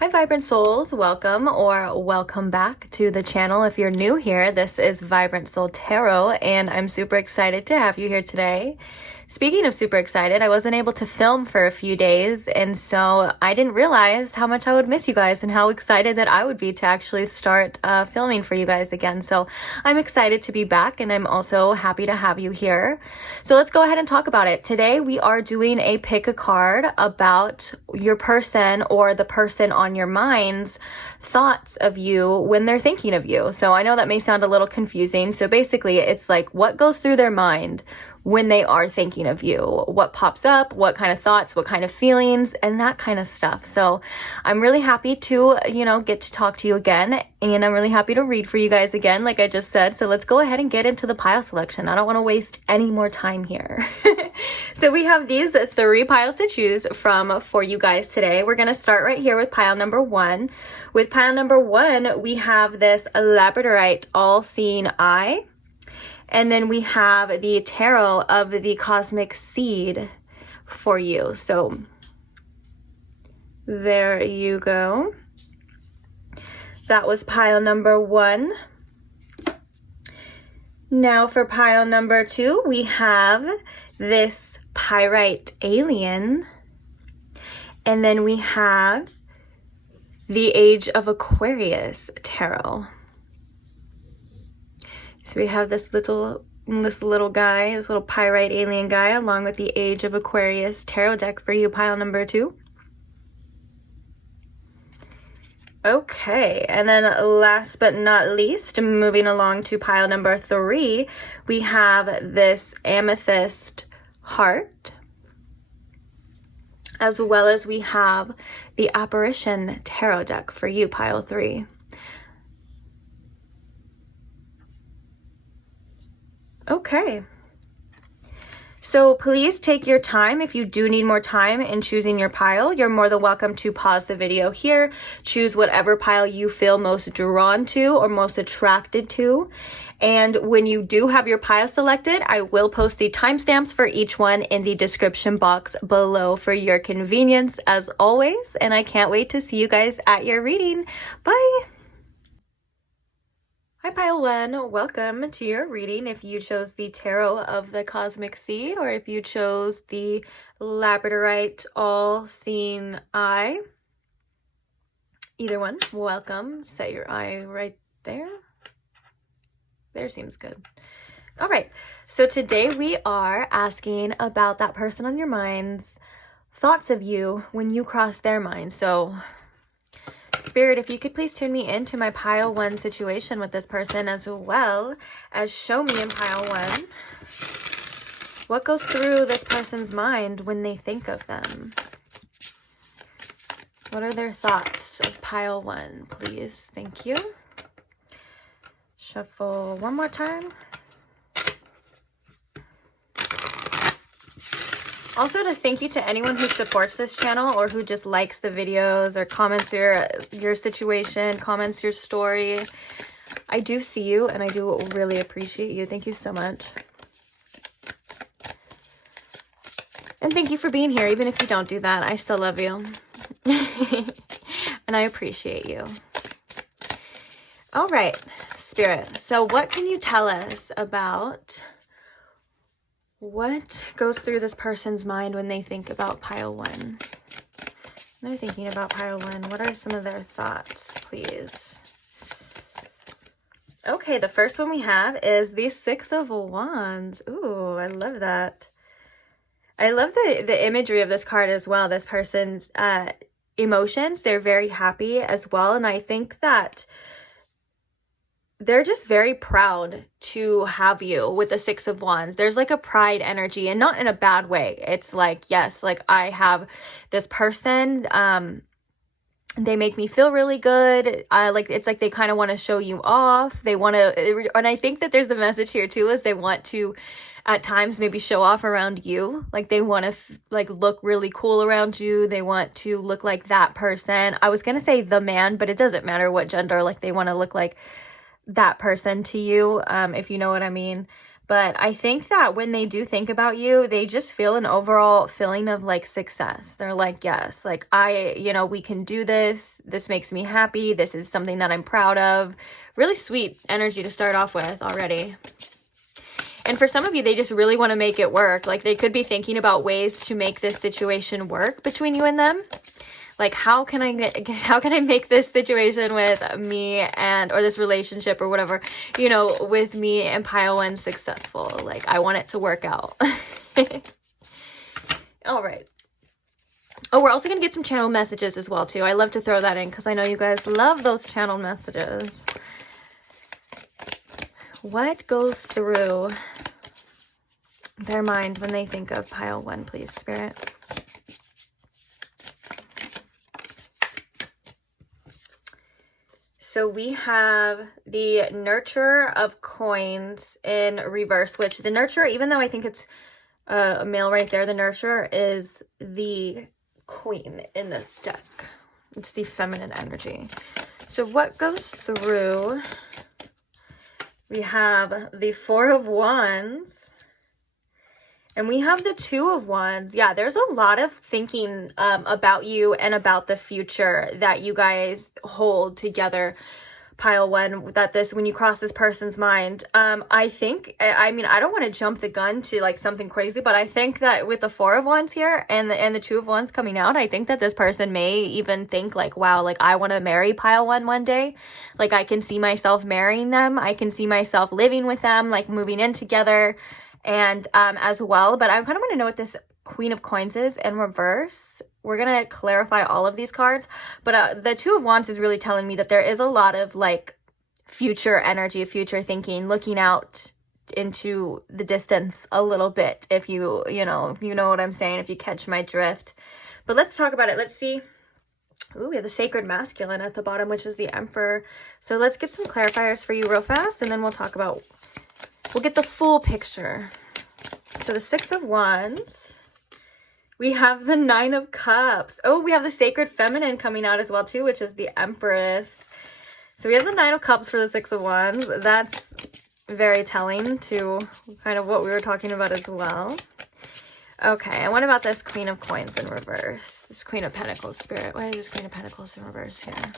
Hi Vibrant Souls, welcome or welcome back to the channel. If you're new here, this is Vibrant Soul Tarot and I'm super excited to have you here today. Speaking of super excited, I wasn't able to film for a few days and so I didn't realize how much I would miss you guys and how excited that I would be to actually start filming for you guys again. So I'm excited to be back and I'm also happy to have you here. So let's go ahead and talk about it. Today we are doing a pick a card about your person or the person on your mind's thoughts of you when they're thinking of you. So I know that may sound a little confusing. So basically it's like what goes through their mind when they are thinking of you, what pops up, what kind of thoughts, what kind of feelings, and that kind of stuff. So I'm really happy to, get to talk to you again, and I'm really happy to read for you guys again, like I just said. So let's go ahead and get into the pile selection. I don't want to waste any more time here. So we have these 3 piles to choose from for you guys today. We're going to start right here with pile number 1. With pile number 1, we have this Labradorite all-seeing eye. And then we have the tarot of the cosmic seed for you. So there you go. That was pile number 1. Now for pile number 2, we have this pyrite alien. And then we have the Age of Aquarius tarot. So we have this little guy, this little pyrite alien guy, along with the Age of Aquarius tarot deck for you, pile number 2. Okay, and then last but not least, moving along to pile number 3, we have this amethyst heart, as well as we have the Apparition tarot deck for you, pile 3. Okay, so please take your time. If you do need more time in choosing your pile, you're more than welcome to pause the video here, choose whatever pile you feel most drawn to or most attracted to. And when you do have your pile selected, I will post the timestamps for each one in the description box below for your convenience as always. And I can't wait to see you guys at your reading. Bye! Hi pile 1, welcome to your reading. If you chose the tarot of the cosmic seed or if you chose the Labradorite all-seeing eye, either one, welcome. Set your eye right there. There seems good. All right, so today we are asking about that person on your mind's thoughts of you when you cross their mind. So Spirit, if you could please tune me into my pile 1 situation with this person, as well as show me in pile 1 what goes through this person's mind when they think of them. What are their thoughts of pile 1, please? Thank you. Shuffle one more time. Also, to thank you to anyone who supports this channel or who just likes the videos or comments your situation, comments your story. I do see you and I do really appreciate you. Thank you so much. And thank you for being here. Even if you don't do that, I still love you. And I appreciate you. All right, Spirit. So what can you tell us about what goes through this person's mind when they think about pile 1? When they're thinking about pile 1, what are some of their thoughts, please? Okay, the first one we have is the 6 of Wands. Ooh, I love that. I love the imagery of this card as well. This person's emotions, they're very happy as well. And I think that they're just very proud to have you with the 6 of Wands. There's like a pride energy, and not in a bad way. It's like, yes, like I have this person, they make me feel really good. It's like they kind of want to show you off. They want to, and I think that there's a message here too, is they want to at times maybe show off around you. Like they want to look really cool around you. They want to look like that person. I was going to say the man, but it doesn't matter what gender. Like they want to look like that person to you, if you know what I mean. But I think that when they do think about you, they just feel an overall feeling of like success. They're like, yes, like we can do this. This makes me happy. This is something that I'm proud of. Really sweet energy to start off with already. And for some of you, they just really want to make it work. Like they could be thinking about ways to make this situation work between you and them. Like, how can I make this situation with me or this relationship or whatever, with me and Pile 1 successful? Like, I want it to work out. All right. Oh, we're also going to get some channel messages as well, too. I love to throw that in because I know you guys love those channel messages. What goes through their mind when they think of Pile 1, please, Spirit? So we have the Nurturer of Coins in reverse, which the Nurturer, even though I think it's a male right there, the Nurturer is the Queen in this deck. It's the feminine energy. So what goes through? We have the Four of Wands. And we have the Two of Wands. Yeah, there's a lot of thinking about you and about the future that you guys hold together, Pile 1, when you cross this person's mind. I don't want to jump the gun to like something crazy, but I think that with the Four of Wands here and the Two of Wands coming out, I think that this person may even think like, wow, like I want to marry Pile 1 one day. Like I can see myself marrying them. I can see myself living with them, like moving in together. And as well, but I kind of want to know what this Queen of Coins is in reverse. We're going to clarify all of these cards, but the Two of Wands is really telling me that there is a lot of like future energy, future thinking, looking out into the distance a little bit, if you know what I'm saying, if you catch my drift. But let's talk about it. Let's see. Ooh, we have the Sacred Masculine at the bottom, which is the Emperor. So let's get some clarifiers for you real fast, and then we'll get the full picture. So the Six of Wands. We have the Nine of Cups. Oh, we have the Sacred Feminine coming out as well too, which is the Empress. So we have the Nine of Cups for the Six of Wands. That's very telling to kind of what we were talking about as well. Okay, and what about this Queen of Coins in reverse? This Queen of Pentacles, Spirit. Why is this Queen of Pentacles in reverse here?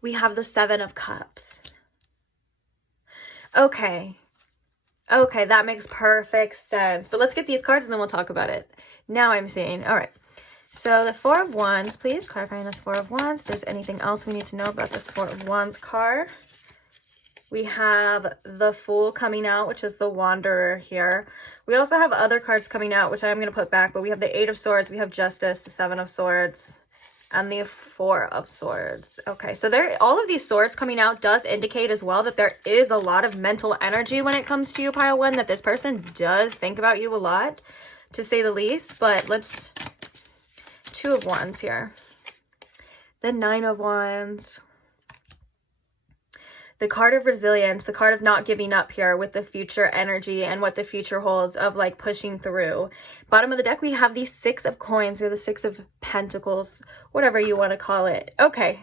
We have the Seven of Cups. Okay, that makes perfect sense. But let's get these cards and then we'll talk about it. Now I'm seeing. All right. So the Four of Wands, please clarifying this Four of Wands. If there's anything else we need to know about this Four of Wands card. We have the Fool coming out, which is the Wanderer here. We also have other cards coming out, which I'm going to put back. But we have the Eight of Swords. We have Justice, the Seven of Swords, and the Four of Swords. Okay, so all of these swords coming out does indicate as well that there is a lot of mental energy when it comes to you, Pile 1, that this person does think about you a lot, to say the least. But let's... Two of Wands here. The Nine of Wands. The card of resilience, the card of not giving up here with the future energy and what the future holds of like pushing through. Bottom of the deck, we have the Six of Coins or the Six of Pentacles, whatever you want to call it. Okay,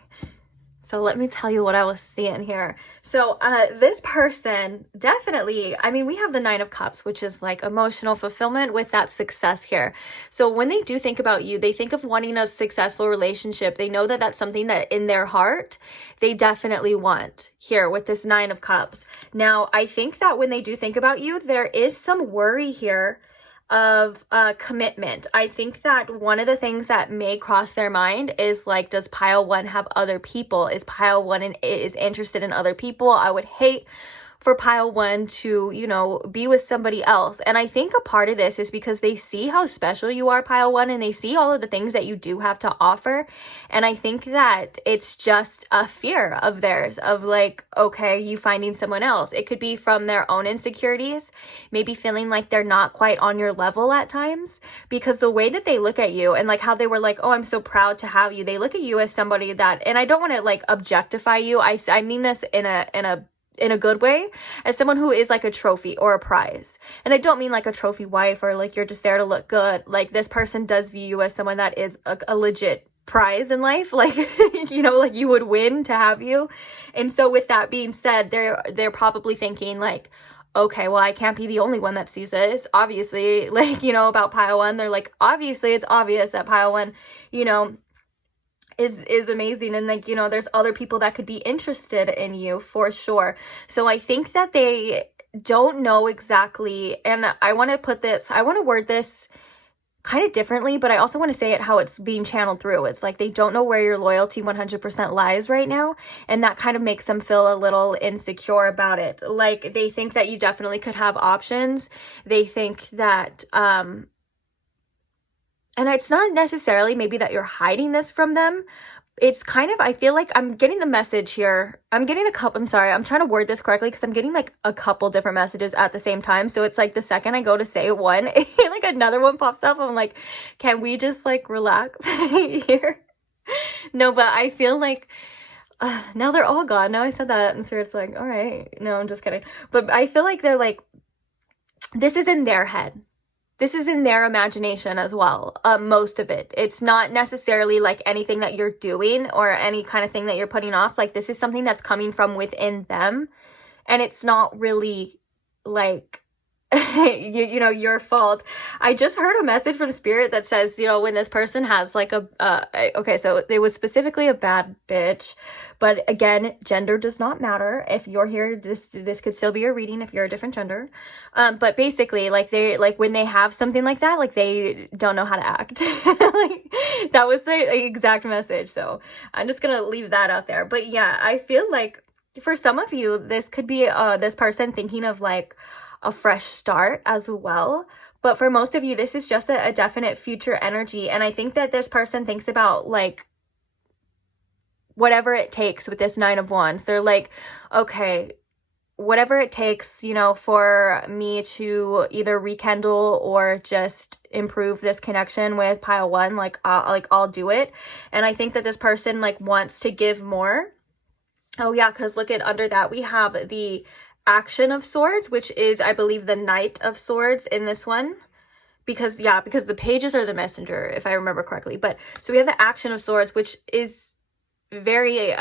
so let me tell you what I was seeing here. So this person definitely, we have the Nine of Cups, which is like emotional fulfillment with that success here. So when they do think about you, they think of wanting a successful relationship. They know that that's something that in their heart, they definitely want here with this Nine of Cups. Now, I think that when they do think about you, there is some worry here of commitment. I think that one of the things that may cross their mind is like, does Pile 1 have other people? Is Pile 1 is interested in other people? I would hate for Pile 1 to, be with somebody else. And I think a part of this is because they see how special you are, Pile 1, and they see all of the things that you do have to offer. And I think that it's just a fear of theirs of like, okay, you finding someone else. It could be from their own insecurities, maybe feeling like they're not quite on your level at times, because the way that they look at you and like how they were like, oh, I'm so proud to have you. They look at you as somebody that, and I don't want to like objectify you. I mean this in a good way, as someone who is like a trophy or a prize. And I don't mean like a trophy wife or like you're just there to look good. Like this person does view you as someone that is a legit prize in life, like like you would win to have you. And so with that being said, they're probably thinking like, okay, well, I can't be the only one that sees this. Obviously, like, you know, about pile one, they're like, obviously it's obvious that pile one, you know, is amazing, and like, you know, there's other people that could be interested in you for sure. So I think that they don't know exactly, and I want to word this kind of differently, but I also want to say it how it's being channeled through. It's like they don't know where your loyalty 100% lies right now, and that kind of makes them feel a little insecure about it. Like they think that you definitely could have options. They think that and it's not necessarily maybe that you're hiding this from them. It's kind of, I feel like I'm getting the message here. I'm sorry, I'm trying to word this correctly because I'm getting like a couple different messages at the same time. So it's like the second I go to say one, like another one pops up. I'm like, can we just like relax here? No, but I feel like now they're all gone. Now I said that and Spirit's like, all right. No, I'm just kidding. But I feel like they're like, this is in their head. This is in their imagination as well, most of it. It's not necessarily like anything that you're doing or any kind of thing that you're putting off. Like this is something that's coming from within them, and it's not really like you know, your fault. I just heard a message from Spirit that says, you know, when this person has like okay, so it was specifically a bad bitch, but again, gender does not matter. If you're here, this could still be your reading if you're a different gender. But basically, like they, like when they have something like that, like they don't know how to act. Like that was the exact message. So I'm just gonna leave that out there. But yeah, I feel like for some of you, this could be this person thinking of like a fresh start as well. But for most of you, this is just a definite future energy. And I think that this person thinks about like whatever it takes with this Nine of Wands. They're like, okay, whatever it takes, you know, for me to either rekindle or just improve this connection with pile one, like I'll do it. And I think that this person like wants to give more. Oh yeah, because look at under that we have the Action of Swords, which is, I believe, the Knight of Swords in this one, because the pages are the messenger, if I remember correctly. But so we have the Action of Swords, which is very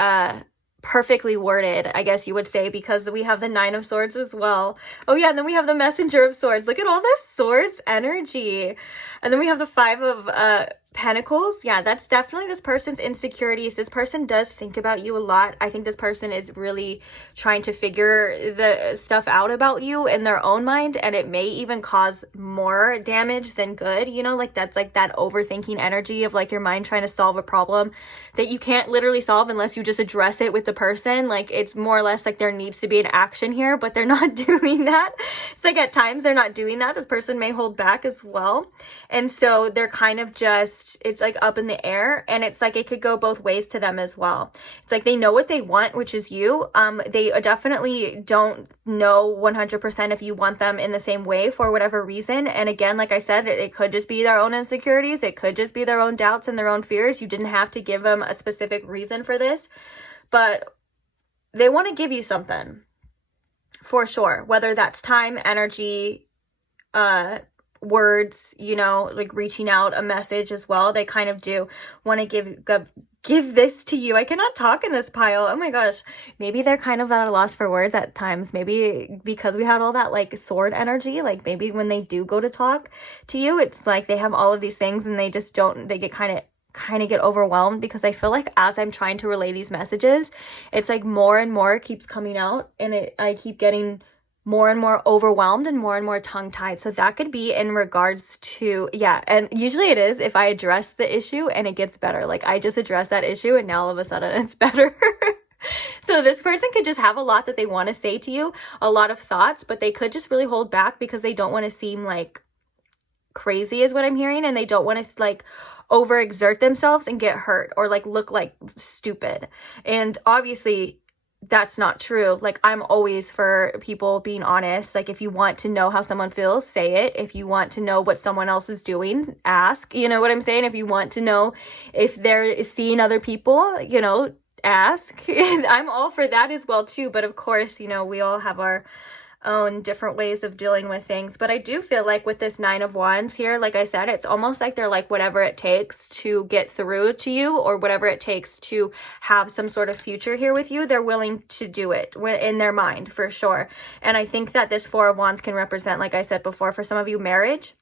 perfectly worded, I guess you would say, because we have the Nine of Swords as well. Oh yeah, and then we have the Messenger of Swords. Look at all this swords energy. And then we have the Five of Pentacles. Yeah, that's definitely this person's insecurities. This person does think about you a lot. I think this person is really trying to figure the stuff out about you in their own mind, and it may even cause more damage than good, you know, like that's like that overthinking energy of like your mind trying to solve a problem that you can't literally solve unless you just address it with the person. Like it's more or less like there needs to be an action here, but they're not doing that. It's like at times they're not doing that. This person may hold back as well. And so they're kind of just, it's like up in the air, and it's like it could go both ways to them as well. It's like they know what they want, which is you. They definitely don't know 100% if you want them in the same way for whatever reason. And again, like I said, it could just be their own insecurities. It could just be their own doubts and their own fears. You didn't have to give them a specific reason for this, but they want to give you something for sure, whether that's time, energy, words, you know, like reaching out, a message as well. They kind of do want to give this to you. I cannot talk in this pile. Oh my gosh. Maybe they're kind of at a loss for words at times. Maybe because we had all that like sword energy, like maybe when they do go to talk to you, it's like they have all of these things and they just don't, they get kind of get overwhelmed, because I feel like as I'm trying to relay these messages, it's like more and more keeps coming out, and I keep getting more and more overwhelmed and more tongue-tied. So that could be in regards to, yeah, and usually it is if I address the issue and it gets better. Like I just address that issue and now all of a sudden it's better. So this person could just have a lot that they want to say to you, a lot of thoughts, but they could just really hold back because they don't want to seem like crazy is what I'm hearing, and they don't want to like overexert themselves and get hurt or like look like stupid. And obviously that's not true. Like I'm always for people being honest. Like if you want to know how someone feels, say it. If you want to know what someone else is doing, ask. You know what I'm saying? If you want to know if they're seeing other people, you know, ask. And I'm all for that as well too. But of course, you know, we all have our own different ways of dealing with things. But I do feel like with this Nine of Wands here, like I said, it's almost like they're like, whatever it takes to get through to you, or whatever it takes to have some sort of future here with you, they're willing to do it in their mind, for sure. And I think that this Four of Wands can represent, like I said before, for some of you, marriage.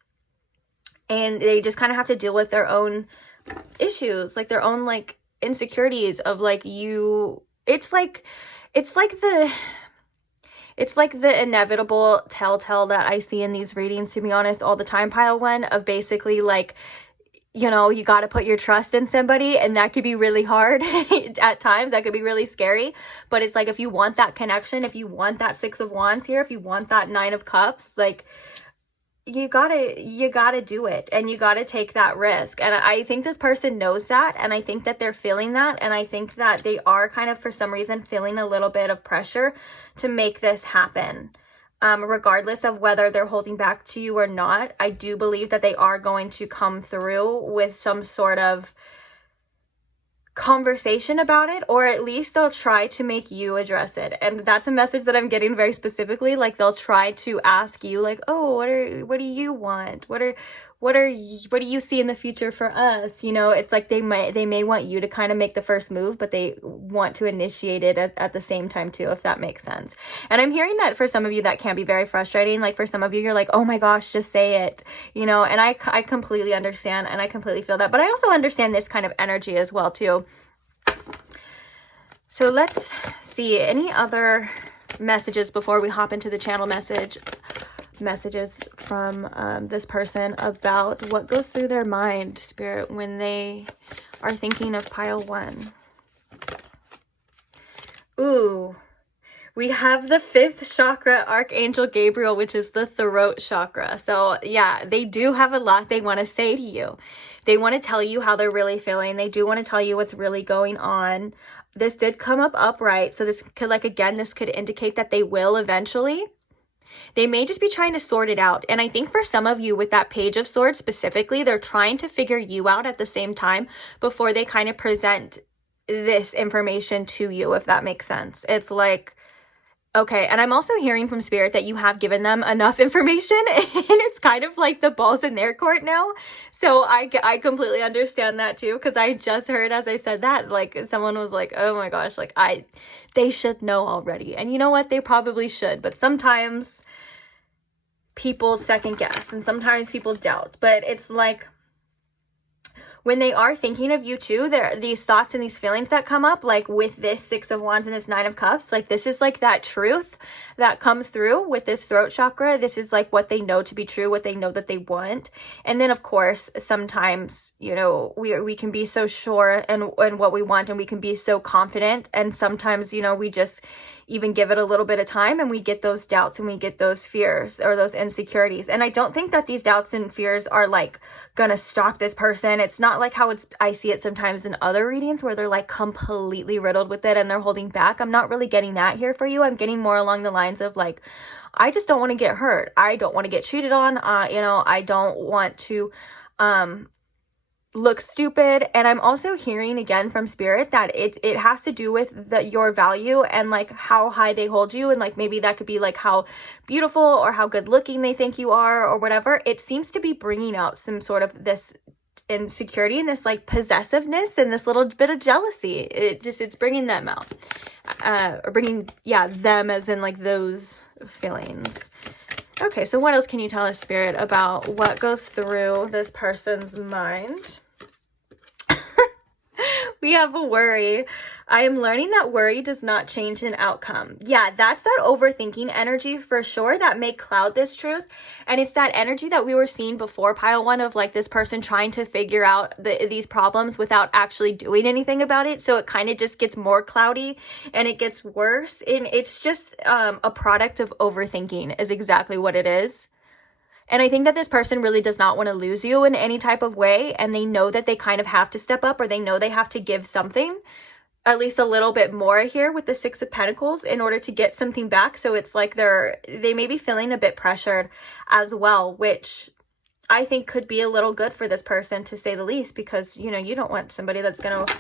And they just kind of have to deal with their own issues, like their own like insecurities of like you. It's like the inevitable telltale that I see in these readings, to be honest, all the time, pile one, of basically like, you know, you got to put your trust in somebody, and that could be really hard at times. That could be really scary. But it's like, if you want that connection, if you want that Six of Wands here, if you want that Nine of Cups, like, you gotta do it, and you gotta take that risk. And I think this person knows that, and I think that they're feeling that, and I think that they are kind of, for some reason, feeling a little bit of pressure to make this happen. Regardless of whether they're holding back to you or not, I do believe that they are going to come through with some sort of conversation about it, or at least they'll try to make you address it. And that's a message that I'm getting very specifically. Like, they'll try to ask you, like, oh, what do you want? What do you see in the future for us? You know, it's like they may want you to kind of make the first move, but they want to initiate it at the same time too, if that makes sense. And I'm hearing that for some of you that can be very frustrating. Like, for some of you, you're like, oh my gosh, just say it, you know. And I completely understand, and I completely feel that. But I also understand this kind of energy as well too. So let's see, any other messages before we hop into the channel messages from this person about what goes through their mind, Spirit, when they are thinking of pile one. Ooh, we have the 5th chakra, Archangel Gabriel, which is the throat chakra. So yeah, they do have a lot they want to say to you. They want to tell you how they're really feeling. They do want to tell you what's really going on. This did come up upright. So this could, like, again, this could indicate that they will eventually. They may just be trying to sort it out. And I think for some of you with that Page of Swords specifically, they're trying to figure you out at the same time before they kind of present this information to you, if that makes sense. It's like, okay, and I'm also hearing from Spirit that you have given them enough information, and it's kind of like the ball's in their court now. So I completely understand that too, because I just heard, as I said that, like, someone was like, oh my gosh, like, they should know already. And you know what? They probably should, but sometimes people second guess, and sometimes people doubt. But it's like, when they are thinking of you too, there are these thoughts and these feelings that come up, like with this Six of Wands and this Nine of Cups. Like, this is like that truth that comes through with this throat chakra. This is like what they know to be true, what they know that they want. And then, of course, sometimes, you know, we can be so sure in what we want, and we can be so confident. And sometimes, you know, we just even give it a little bit of time, and we get those doubts, and we get those fears or those insecurities. And I don't think that these doubts and fears are like gonna stop this person. It's not like how I see it sometimes in other readings where they're like completely riddled with it and they're holding back. I'm not really getting that here for you. I'm getting more along the lines of like, I just don't want to get hurt. I don't want to get cheated on. You know, I don't want to look stupid. And I'm also hearing again from Spirit that it has to do with your value and like how high they hold you, and like maybe that could be like how beautiful or how good looking they think you are or whatever. It seems to be bringing out some sort of this insecurity and this like possessiveness and this little bit of jealousy. It's bringing them out, or bringing them as in like those feelings. Okay, so what else can you tell us, Spirit, about what goes through this person's mind? We have a worry. I am learning that worry does not change an outcome. Yeah, that's that overthinking energy for sure that may cloud this truth. And it's that energy that we were seeing before, pile one, of like this person trying to figure out these problems without actually doing anything about it. So it kind of just gets more cloudy and it gets worse. And it's just a product of overthinking is exactly what it is. And I think that this person really does not want to lose you in any type of way. And they know that they kind of have to step up, or they know they have to give something, at least a little bit more here with the Six of Pentacles, in order to get something back. So it's like they may be feeling a bit pressured as well, which I think could be a little good for this person, to say the least, because, you know, you don't want somebody that's going to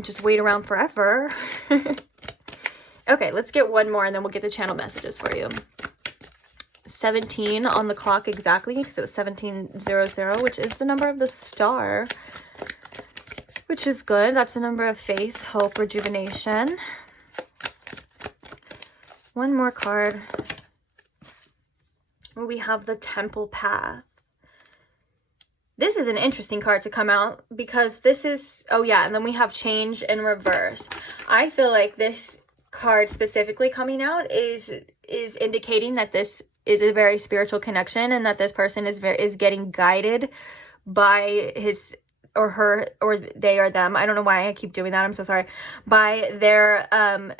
just wait around forever. Okay, let's get one more and then we'll get the channel messages for you. 17 on the clock exactly, because it was 1700, which is the number of the star, which is good. That's the number of faith, hope, rejuvenation. One more card. We have the Temple Path. This is an interesting card to come out because this is, oh yeah, and then we have change in reverse. I feel like this card specifically coming out is indicating that this is a very spiritual connection and that this person is getting guided by his or her, or they or them. I don't know why I keep doing that. I'm so sorry. By their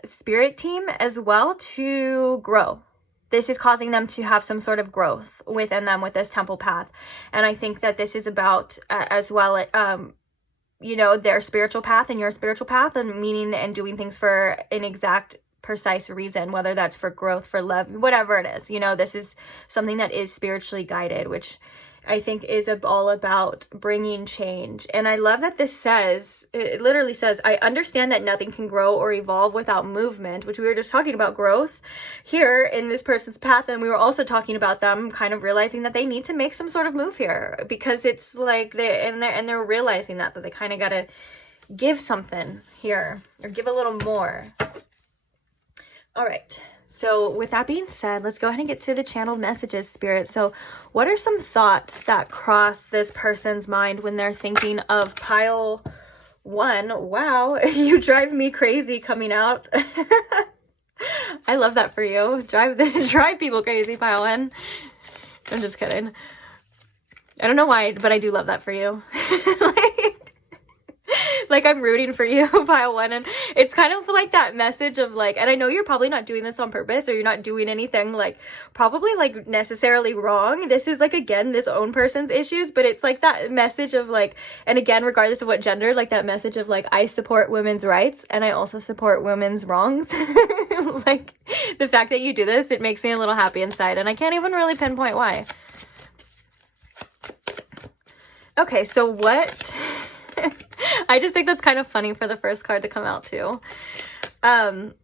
spirit team as well to grow. This is causing them to have some sort of growth within them with this Temple Path. And I think that this is about as well, you know, their spiritual path and your spiritual path, and meaning and doing things for an exact precise reason, whether that's for growth, for love, whatever it is. You know, this is something that is spiritually guided, which I think is all about bringing change. And I love that this says, it literally says, I understand that nothing can grow or evolve without movement, which we were just talking about growth here in this person's path. And we were also talking about them kind of realizing that they need to make some sort of move here, because it's like they're realizing that they kind of got to give something here, or give a little more. All right. So with that being said, let's go ahead and get to the channeled messages, Spirit. So what are some thoughts that cross this person's mind when they're thinking of pile 1? Wow, you drive me crazy coming out. I love that for you. Drive people crazy, pile 1. I'm just kidding. I don't know why, but I do love that for you. Like I'm rooting for you, pile 1. And it's kind of like that message of like, and I know you're probably not doing this on purpose, or you're not doing anything like probably like necessarily wrong. This is like, again, this own person's issues, but it's like that message of like, and again, regardless of what gender, like that message of like, I support women's rights and I also support women's wrongs. Like the fact that you do this, it makes me a little happy inside, and I can't even really pinpoint why. Okay, so what... I just think that's kind of funny for the first card to come out too. What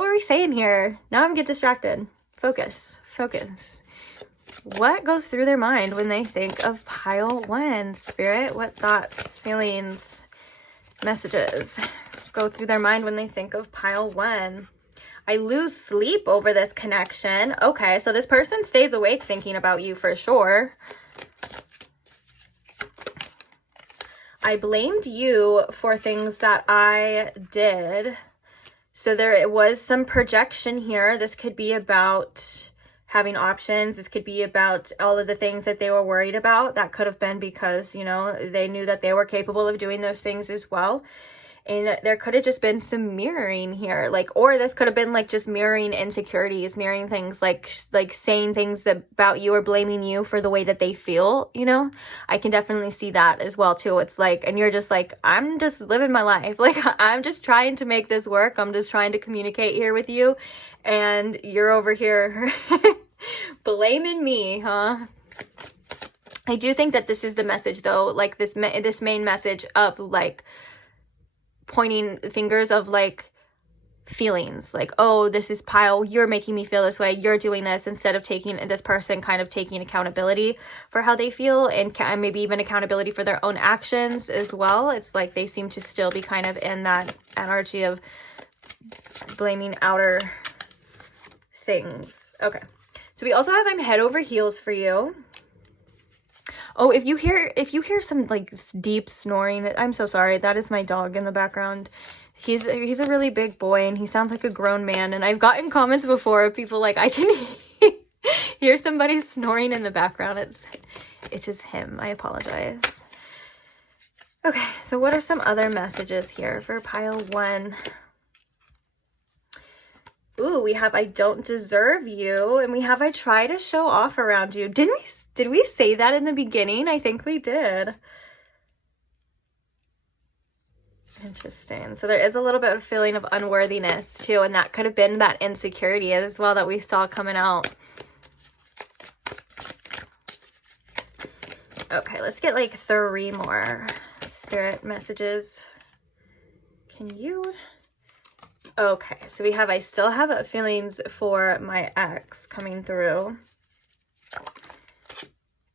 were we saying here? Now I'm getting distracted. Focus. What goes through their mind when they think of pile 1, Spirit? What thoughts, feelings, messages go through their mind when they think of pile 1? I lose sleep over this connection. Okay, so this person stays awake thinking about you for sure. I blamed you for things that I did. So there was some projection here. This could be about having options. This could be about all of the things that they were worried about. That could have been because, you know, they knew that they were capable of doing those things as well. And there could have just been some mirroring here, like, or this could have been like just mirroring insecurities, mirroring things like saying things about you or blaming you for the way that they feel, you know. I can definitely see that as well too. It's like, and you're just like, I'm just living my life. Like, I'm just trying to make this work. I'm just trying to communicate here with you. And you're over here blaming me, huh? I do think that this is the message though, like this main message of like, pointing fingers of like feelings, like, oh, this is pile, you're making me feel this way, you're doing this, instead of taking this person kind of taking accountability for how they feel, and maybe even accountability for their own actions as well. It's like they seem to still be kind of in that energy of blaming outer things. Okay, so we also have I'm head over heels for you. Oh, if you hear some like deep snoring, I'm so sorry. That is my dog in the background. He's a really big boy and he sounds like a grown man. And I've gotten comments before of people like, I can hear somebody snoring in the background. It's just him. I apologize. Okay, so what are some other messages here for pile 1? Ooh, we have I don't deserve you, and we have I try to show off around you. Did we say that in the beginning? I think we did. Interesting. So there is a little bit of feeling of unworthiness too, and that could have been that insecurity as well that we saw coming out. Okay, let's get like 3 more spirit messages. Can you Okay, so we have, I still have feelings for my ex coming through.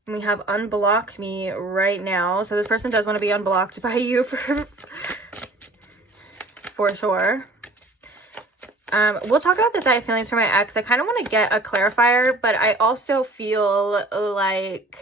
And we have unblock me right now. So this person does want to be unblocked by you for sure. We'll talk about this. I have feelings for my ex. I kind of want to get a clarifier, but I also feel like,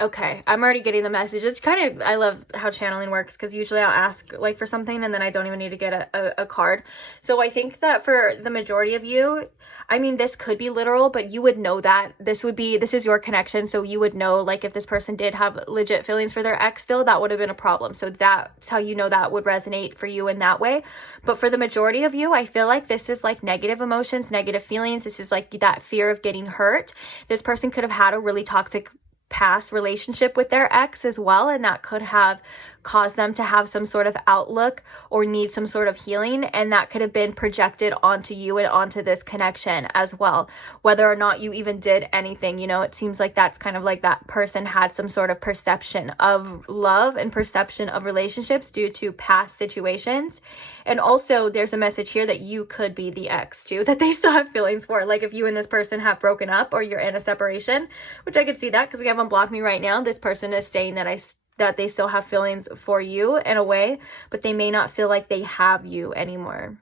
okay, I'm already getting the message. It's kind of, I love how channeling works, because usually I'll ask like for something and then I don't even need to get a card. So I think that for the majority of you, I mean, this could be literal, but you would know that this is your connection. So you would know, like, if this person did have legit feelings for their ex still, that would have been a problem. So that's how you know that would resonate for you in that way. But for the majority of you, I feel like this is like negative emotions, negative feelings. This is like that fear of getting hurt. This person could have had a really toxic past relationship with their ex as well, and that could have caused them to have some sort of outlook or need some sort of healing, and that could have been projected onto you and onto this connection as well, whether or not you even did anything. You know, it seems like that's kind of like that person had some sort of perception of love and perception of relationships due to past situations. And also there's a message here that you could be the ex too, that they still have feelings for. Like if you and this person have broken up or you're in a separation, which I could see that because we have unblocked me right now. This person is saying that they still have feelings for you in a way, but they may not feel like they have you anymore.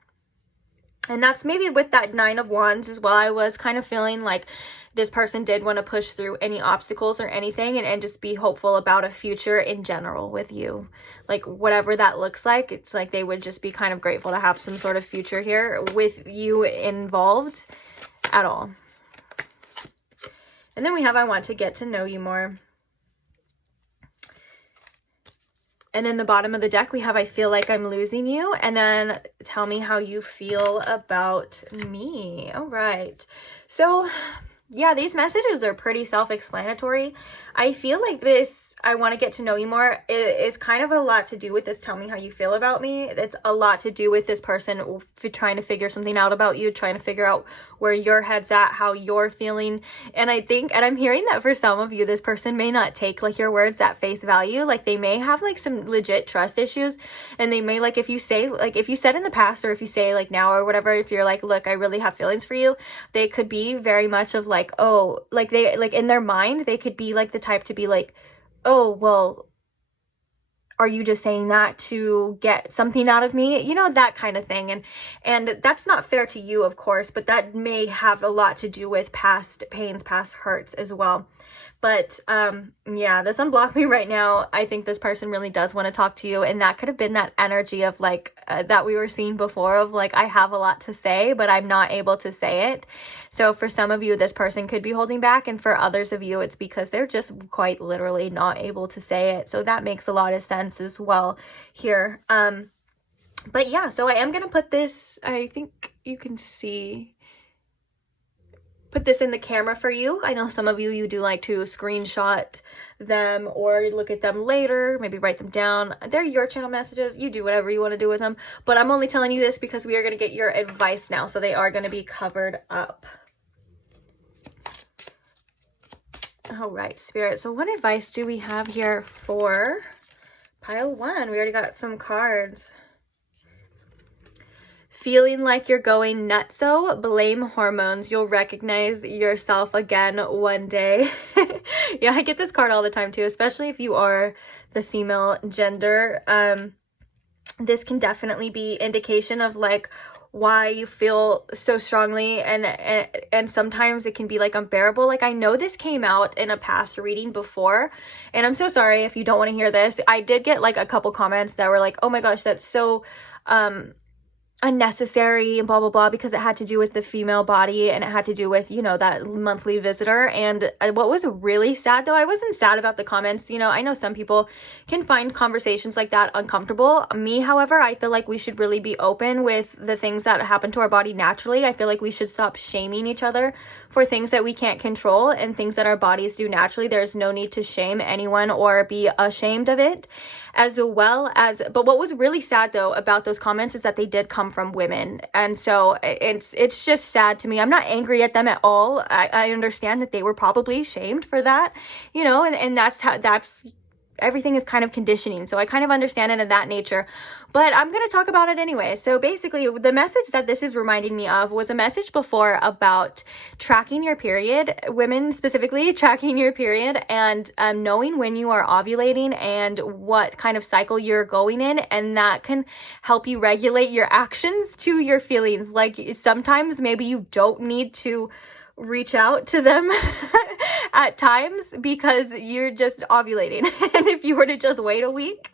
And that's maybe with that 9 of Wands as well. I was kind of feeling like this person did want to push through any obstacles or anything and just be hopeful about a future in general with you. Like whatever that looks like, it's like they would just be kind of grateful to have some sort of future here with you involved at all. And then we have, I want to get to know you more. And then the bottom of the deck, we have, I feel like I'm losing you. And then tell me how you feel about me. All right. So yeah, these messages are pretty self-explanatory. I feel like this, I want to get to know you more, is kind of a lot to do with this. Tell me how you feel about me. It's a lot to do with this person trying to figure something out about you, trying to figure out where your head's at, how you're feeling. And I think, and I'm hearing that for some of you, this person may not take like your words at face value. Like they may have like some legit trust issues, and they may, like, if you say, like, if you said in the past, or if you say like now or whatever, if you're like, look, I really have feelings for you, they could be very much of like, oh, like they, like in their mind, they could be like the type to be like, oh, well, are you just saying that to get something out of me? You know, that kind of thing. And that's not fair to you, of course, but that may have a lot to do with past pains, past hurts as well. But yeah, this unblock me right now. I think this person really does want to talk to you, and that could have been that energy of like that we were seeing before of like, I have a lot to say, but I'm not able to say it. So for some of you, this person could be holding back, and for others of you, it's because they're just quite literally not able to say it. So that makes a lot of sense as well here. But yeah, so I am gonna put this, I think you can see, put this in the camera for you. I know some of you do like to screenshot them or look at them later, maybe write them down. They're your channel messages. You do whatever you want to do with them. But I'm only telling you this because we are going to get your advice now. So they are going to be covered up. All right, Spirit. So what advice do we have here for pile 1? We already got some cards. Feeling like you're going nutso, blame hormones. You'll recognize yourself again one day. Yeah, I get this card all the time too, especially if you are the female gender. This can definitely be indication of like why you feel so strongly, and sometimes it can be like unbearable. Like I know this came out in a past reading before, and I'm so sorry if you don't want to hear this. I did get like a couple comments that were like, oh my gosh, that's so unnecessary and blah blah blah, because it had to do with the female body and it had to do with, you know, that monthly visitor. And what was really sad though, I wasn't sad about the comments. You know, I know some people can find conversations like that uncomfortable. Me, however, I feel like we should really be open with the things that happen to our body naturally. I feel like we should stop shaming each other for things that we can't control and things that our bodies do naturally. There's no need to shame anyone or be ashamed of it, as well as, but what was really sad though about those comments is that they did come from women. And so it's just sad to me. I'm not angry at them at all. I understand that they were probably shamed for that, you know, and that's how, that's everything is kind of conditioning. So I kind of understand it in that nature, but I'm going to talk about it anyway. So basically, the message that this is reminding me of was a message before about tracking your period, women specifically tracking your period, and knowing when you are ovulating and what kind of cycle you're going in, and that can help you regulate your actions to your feelings. Like sometimes maybe you don't need to reach out to them at times because you're just ovulating. And if you were to just wait a week,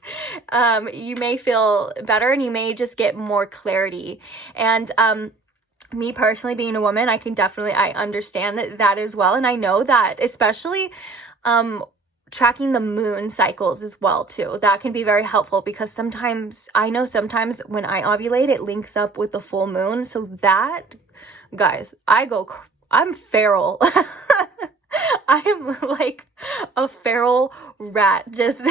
you may feel better and you may just get more clarity. And me personally, being a woman, I understand that as well. And I know that especially tracking the moon cycles as well too, that can be very helpful, because sometimes when I ovulate, it links up with the full moon. So that, guys, I'm feral. I am like a feral rat, just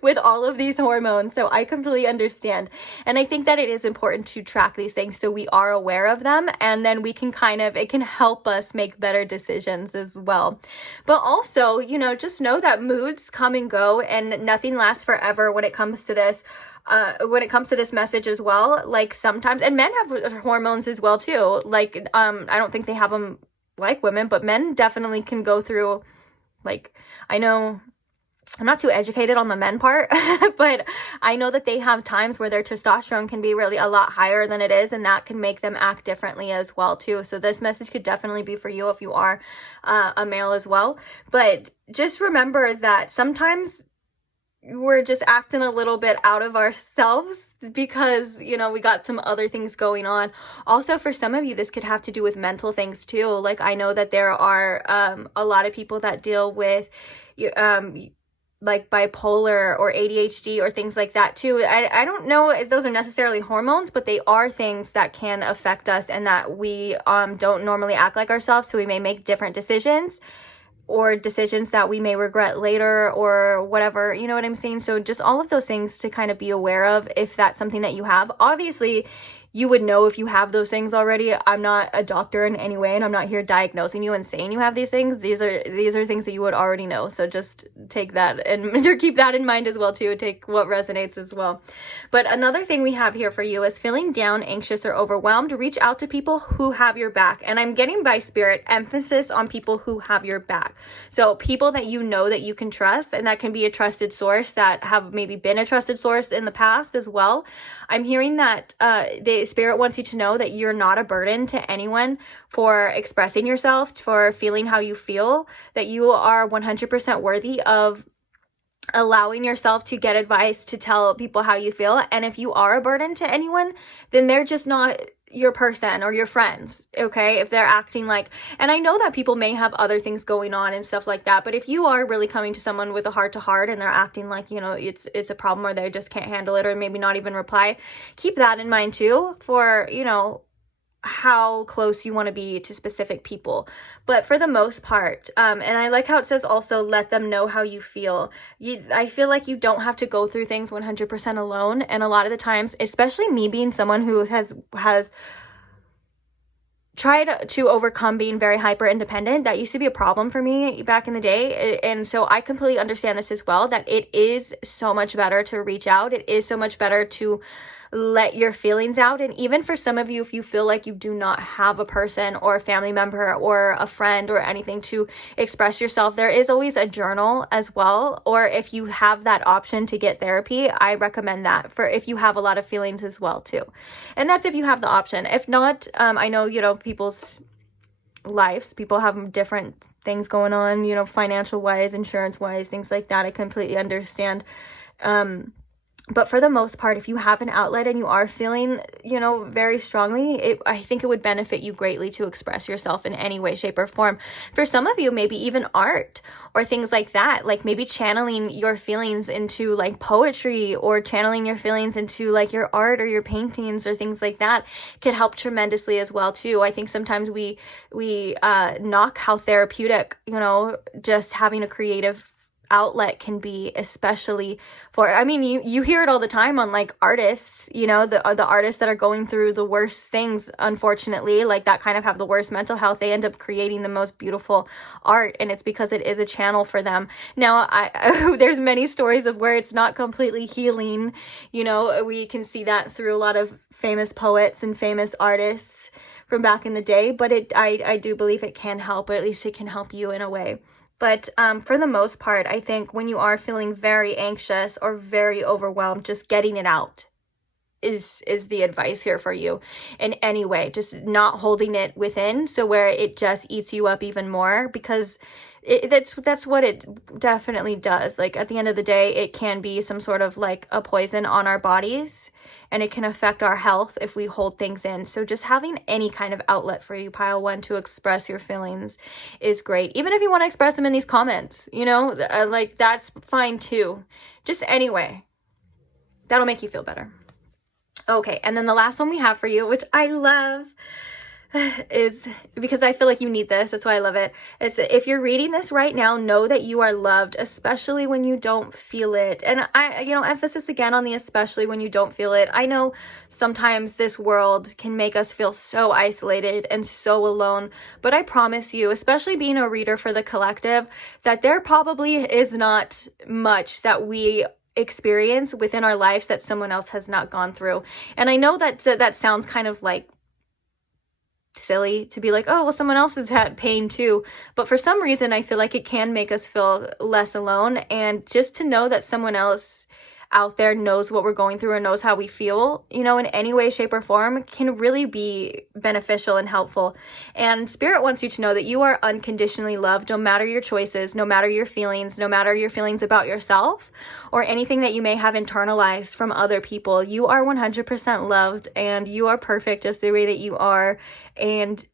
with all of these hormones. So I completely understand. And I think that it is important to track these things so we are aware of them, and then we can it can help us make better decisions as well. But also, just know that moods come and go and nothing lasts forever when it comes to this. When it comes to this message as well, like sometimes, and men have hormones as well too. Like, I don't think they have them like women, but men definitely can go through, like, I know I'm not too educated on the men part, but I know that they have times where their testosterone can be really a lot higher than it is, and that can make them act differently as well too. So this message could definitely be for you if you are a male as well. But just remember that sometimes we're just acting a little bit out of ourselves because, we got some other things going on. Also, for some of you, this could have to do with mental things too. Like, I know that there are a lot of people that deal with like bipolar or ADHD or things like that too. I don't know if those are necessarily hormones, but they are things that can affect us, and that we don't normally act like ourselves. So we may make different decisions, or decisions that we may regret later, or whatever, you know what I'm saying? So just all of those things to kind of be aware of if that's something that you have. Obviously, you would know if you have those things already. I'm not a doctor in any way, and I'm not here diagnosing you and saying you have these things. These are things that you would already know. So just take that and keep that in mind as well too. Take what resonates as well. But another thing we have here for you is feeling down, anxious, or overwhelmed. Reach out to people who have your back. And I'm getting by Spirit emphasis on people who have your back. So people that you know that you can trust, and that can be a trusted source, that have maybe been a trusted source in the past as well. I'm hearing that Spirit wants you to know that you're not a burden to anyone for expressing yourself, for feeling how you feel, that you are 100% worthy of allowing yourself to get advice, to tell people how you feel. And if you are a burden to anyone, then they're just not your person or your friends, okay? If they're acting like, and I know that people may have other things going on and stuff like that, but if you are really coming to someone with a heart to heart and they're acting like, it's a problem, or they just can't handle it, or maybe not even reply, keep that in mind too, for, how close you want to be to specific people. But for the most part, and I like how it says also, let them know how you feel. I feel like you don't have to go through things 100% alone. And a lot of the times, especially me being someone who has tried to overcome being very hyper independent, that used to be a problem for me back in the day. And so I completely understand this as well, that it is so much better to reach out. It is so much better to let your feelings out. And even for some of you, if you feel like you do not have a person or a family member or a friend or anything to express yourself, there is always a journal as well. Or if you have that option to get therapy, I recommend that for if you have a lot of feelings as well too. And that's if you have the option. If not, I know, people's lives, people have different things going on, financial wise, insurance wise, things like that. I completely understand. But for the most part, if you have an outlet and you are feeling, very strongly, I think it would benefit you greatly to express yourself in any way, shape, or form. For some of you, maybe even art or things like that, like maybe channeling your feelings into like poetry, or channeling your feelings into like your art or your paintings or things like that can help tremendously as well too. I think sometimes we knock how therapeutic, just having a creative outlet can be, especially for, I mean, you hear it all the time on like artists, you know, the artists that are going through the worst things, unfortunately, like that kind of have the worst mental health, they end up creating the most beautiful art, and it's because it is a channel for them. Now, there's many stories of where it's not completely healing, you know, we can see that through a lot of famous poets and famous artists from back in the day, but I do believe it can help, or at least it can help you in a way. But for the most part, I think when you are feeling very anxious or very overwhelmed, just getting it out is the advice here for you in any way. Just not holding it within, so where it just eats you up even more, because that's what it definitely does. Like at the end of the day, it can be some sort of like a poison on our bodies, and it can affect our health if we hold things in. So just having any kind of outlet for you, pile one, to express your feelings is great. Even if you want to express them in these comments, you know, like that's fine too. Just anyway, that'll make you feel better. Okay, and then the last one we have for you, which I love, is because I feel like you need this. That's why I love it. It's, if you're reading this right now, know that you are loved, especially when you don't feel it. And I, you know, emphasis again on the especially when you don't feel it. I know sometimes this world can make us feel so isolated and so alone, but I promise you, especially being a reader for the collective, that there probably is not much that we experience within our lives that someone else has not gone through. And I know that sounds kind of like silly to be like, oh, well, someone else has had pain too, but for some reason I feel like it can make us feel less alone. And just to know that someone else out there knows what we're going through and knows how we feel, you know, in any way, shape, or form, can really be beneficial and helpful. And Spirit wants you to know that you are unconditionally loved, no matter your choices, no matter your feelings, no matter your feelings about yourself or anything that you may have internalized from other people. You are 100% loved, and you are perfect just the way that you are. And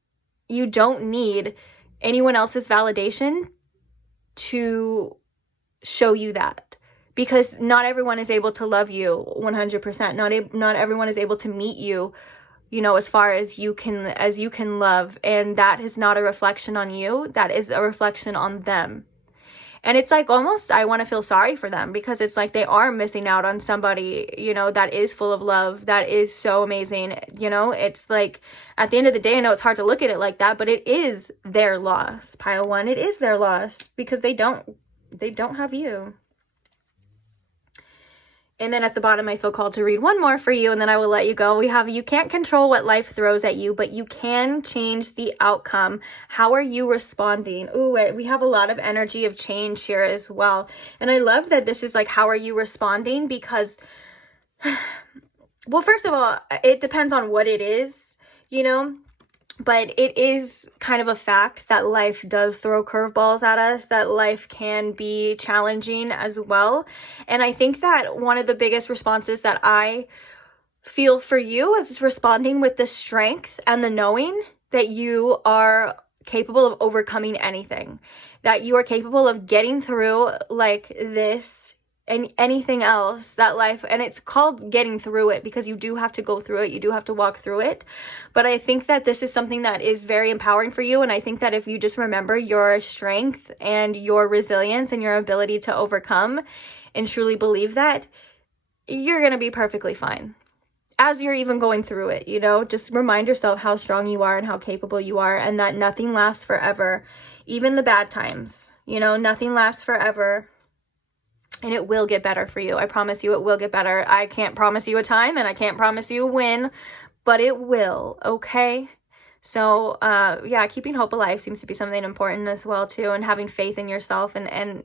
you don't need anyone else's validation to show you that. Because not everyone is able to love you 100%. Not everyone is able to meet you, you know, as far as you can love. And that is not a reflection on you. That is a reflection on them. And it's like almost I want to feel sorry for them, because it's like they are missing out on somebody, you know, that is full of love, that is so amazing. You know, it's like at the end of the day, I know it's hard to look at it like that, but it is their loss. Pile one, it is their loss, because they don't have you. And then at the bottom, I feel called to read one more for you, and then I will let you go. We have, you can't control what life throws at you, but you can change the outcome. How are you responding? Ooh, we have a lot of energy of change here as well. And I love that this is like, how are you responding? Because, well, first of all, it depends on what it is, you know? But it is kind of a fact that life does throw curveballs at us, that life can be challenging as well. And I think that one of the biggest responses that I feel for you is responding with the strength and the knowing that you are capable of overcoming anything, that you are capable of getting through like this and anything else that life, and it's called getting through it because you do have to go through it, you do have to walk through it. But I think that this is something that is very empowering for you, and I think that if you just remember your strength and your resilience and your ability to overcome and truly believe that, you're going to be perfectly fine. As you're even going through it, you know, just remind yourself how strong you are and how capable you are, and that nothing lasts forever, even the bad times, you know, nothing lasts forever. And it will get better for you. I promise you it will get better. I can't promise you a time, and I can't promise you a win, but it will, okay? So, yeah, keeping hope alive seems to be something important as well, too, and having faith in yourself and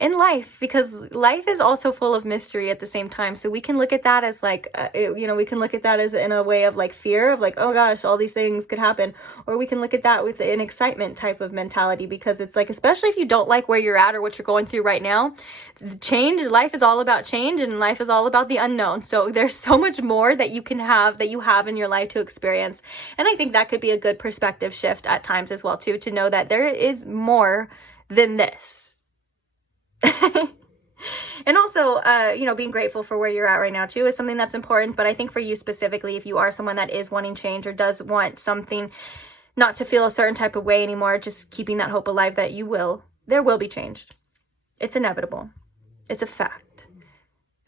in life, because life is also full of mystery at the same time. So we can look at that as like, you know, we can look at that as in a way of like fear of like, oh gosh, all these things could happen. Or we can look at that with an excitement type of mentality, because it's like, especially if you don't like where you're at or what you're going through right now, change, life is all about change, and life is all about the unknown. So there's so much more that you can have, that you have in your life to experience. And I think that could be a good perspective shift at times as well, too, to know that there is more than this. And also, you know, being grateful for where you're at right now too is something that's important. But I think for you specifically, if you are someone that is wanting change or does want something, not to feel a certain type of way anymore, just keeping that hope alive that there will be change. It's inevitable. It's a fact.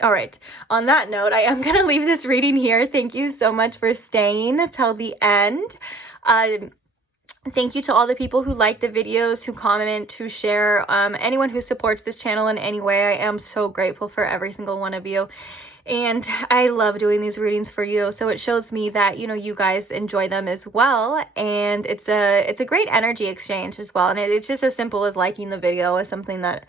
All right. On that note, I am going to leave this reading here. Thank you so much for staying till the end. Thank you to all the people who like the videos, who comment, who share, anyone who supports this channel in any way. I am so grateful for every single one of you. And I love doing these readings for you. So it shows me that, you know, you guys enjoy them as well. And it's a great energy exchange as well. And it's just as simple as liking the video is something that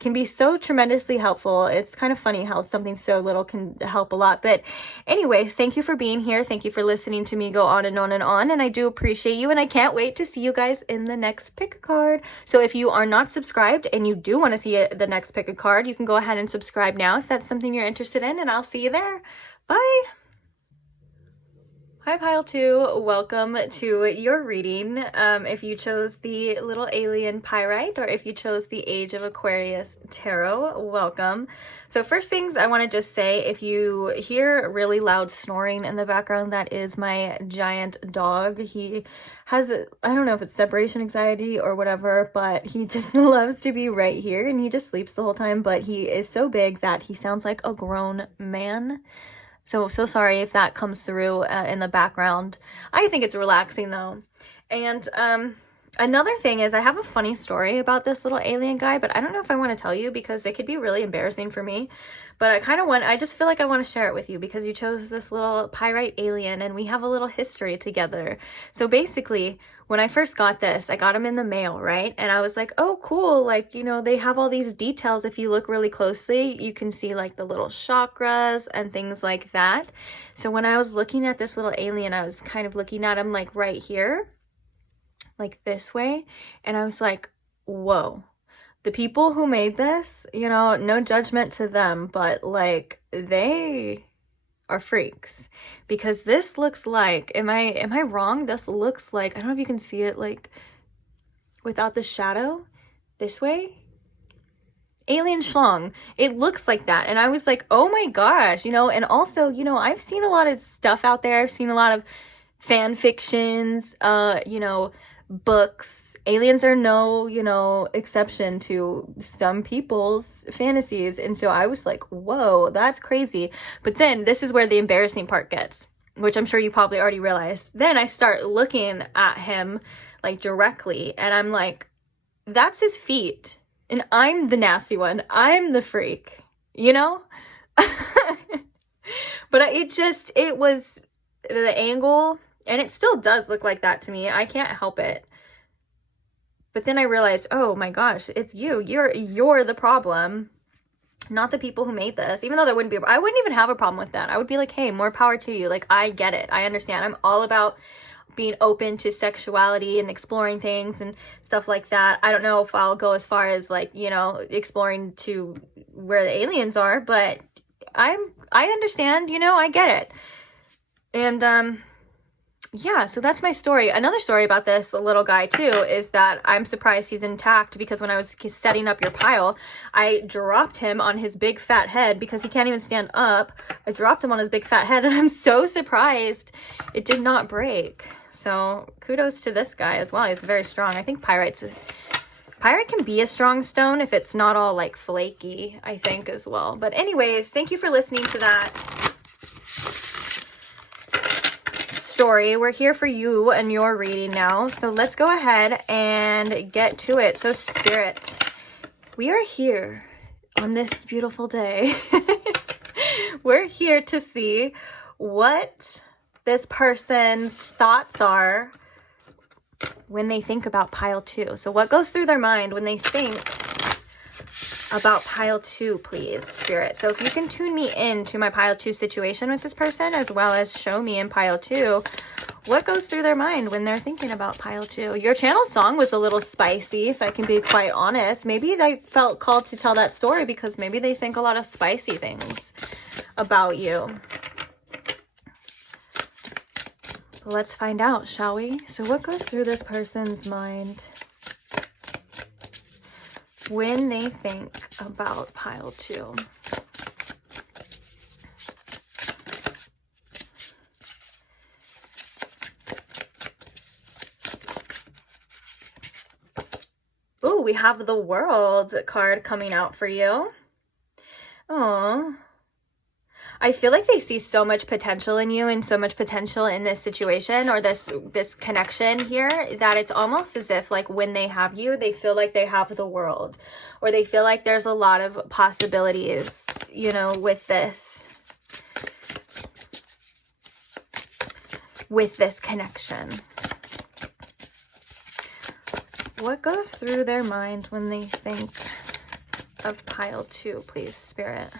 can be so tremendously helpful. It's kind of funny how something so little can help a lot. But anyways, thank you for being here. Thank you for listening to me go on and on and on. And I do appreciate you. And I can't wait to see you guys in the next pick a card. So if you are not subscribed and you do want to see the next pick a card, you can go ahead and subscribe now if that's something you're interested in. And I'll see you there. Bye. Hi Pile 2, welcome to your reading. If you chose the little alien pyrite or if you chose the Age of Aquarius tarot, welcome. So first things I want to just say, if you hear really loud snoring in the background, that is my giant dog. He has, I don't know if it's separation anxiety or whatever, but he just loves to be right here and he just sleeps the whole time, but he is so big that he sounds like a grown man. So sorry if that comes through in the background. I think it's relaxing though. And another thing is I have a funny story about this little alien guy, but I don't know if I want to tell you because it could be really embarrassing for me. But I just feel like I want to share it with you because you chose this little pyrite alien and we have a little history together. So basically, when I first got this, I got him in the mail, right? And I was like, oh, cool. Like, you know, they have all these details. If you look really closely, you can see like the little chakras and things like that. So when I was looking at this little alien, I was kind of looking at him like right here, like this way. And I was like, whoa, the people who made this, you know, no judgment to them, but like they are freaks, because this looks like, am I wrong? This looks like, I don't know if you can see it like without the shadow this way. Alien schlong. It looks like that. And I was like, oh my gosh, you know, and also, you know, I've seen a lot of stuff out there. I've seen a lot of fan fictions, you know, books. Aliens are no, you know, exception to some people's fantasies. And so I was like, whoa, that's crazy. But then this is where the embarrassing part gets, which I'm sure you probably already realized. Then I start looking at him like directly and I'm like, that's his feet. And I'm the nasty one. I'm the freak, you know? But it was the angle, and it still does look like that to me. I can't help it. But then I realized, oh my gosh, it's you. You're the problem, not the people who made this. Even though I wouldn't even have a problem with that. I would be like, hey, more power to you. Like, I get it. I understand. I'm all about being open to sexuality and exploring things and stuff like that. I don't know if I'll go as far as like, you know, exploring to where the aliens are, but I understand, you know, I get it. And yeah, so that's my story. Another story about this little guy too is that I'm surprised he's intact, because when I was setting up your pile, I dropped him on his big fat head because he can't even stand up. I dropped him on his big fat head and I'm so surprised it did not break. So kudos to this guy as well. He's very strong. I think pyrite can be a strong stone if it's not all like flaky, I think, as well. But anyways, thank you for listening to that story. We're here for you and your reading now. So let's go ahead and get to it. So Spirit, we are here on this beautiful day. We're here to see what this person's thoughts are when they think about pile 2. So what goes through their mind when they think about pile 2, please, Spirit. So if you can tune me in to my pile 2 situation with this person, as well as show me in pile 2 what goes through their mind when they're thinking about pile 2. Your channeled song was a little spicy, if I can be quite honest. Maybe they felt called to tell that story because maybe they think a lot of spicy things about you. Let's find out, shall we? So what goes through this person's mind when they think about pile 2? Ooh, we have the World card coming out for you. Oh, I feel like they see so much potential in you and so much potential in this situation or this connection here that it's almost as if like when they have you, they feel like they have the world, or they feel like there's a lot of possibilities, you know, with this connection. What goes through their mind when they think of pile 2, please, Spirit?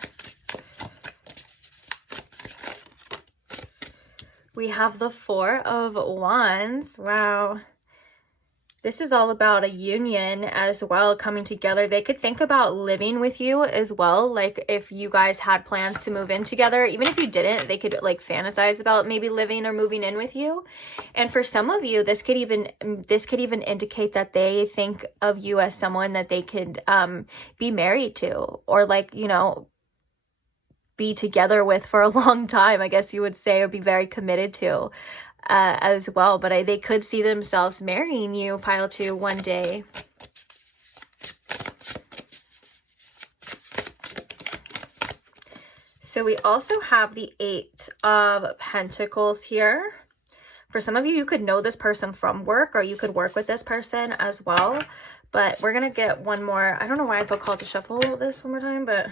We have the 4 of Wands. Wow. This is all about a union as well, coming together. They could think about living with you as well. Like if you guys had plans to move in together, even if you didn't, they could like fantasize about maybe living or moving in with you. And for some of you, this could even indicate that they think of you as someone that they could be married to, or like, you know, be together with for a long time, I guess you would say, or be very committed to as well. But they could see themselves marrying you, pile 2, one day. So we also have the 8 of Pentacles here. For some of you, you could know this person from work, or you could work with this person as well. But we're going to get one more. I don't know why I felt called to shuffle this one more time, but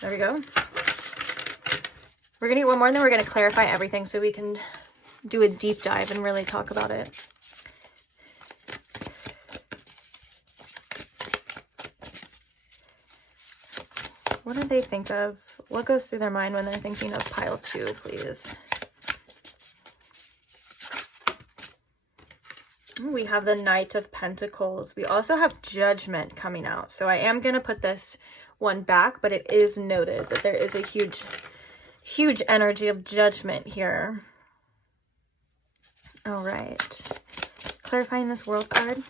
there we go. We're going to get one more, and then we're going to clarify everything so we can do a deep dive and really talk about it. What do they think of? What goes through their mind when they're thinking of pile 2, please? We have the Knight of Pentacles. We also have Judgment coming out. So I am going to put this one back, but it is noted that there is a huge energy of judgment here. All right. Clarifying this World card.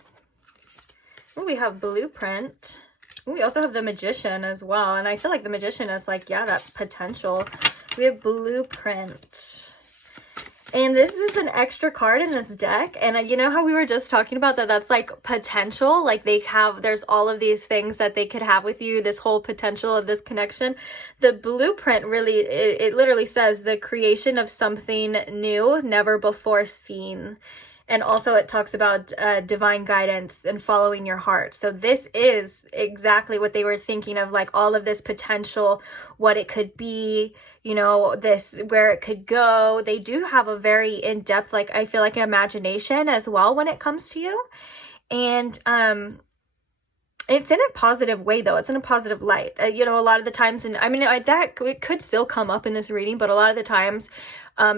Ooh, we have Blueprint. Ooh, we also have the Magician as well. And I feel like the Magician is like, yeah, that potential. We have Blueprint. And this is an extra card in this deck. And you know how we were just talking about that's like potential? Like there's all of these things that they could have with you, this whole potential of this connection. The Blueprint really, it literally says the creation of something new, never before seen. And also it talks about divine guidance and following your heart. So this is exactly what they were thinking of, like all of this potential, what it could be, you know, this, where it could go. They do have a very in-depth, like, I feel like an imagination as well when it comes to you. And it's in a positive way, though. It's in a positive light. You know, a lot of the times, and I mean, that it could still come up in this reading, but a lot of the times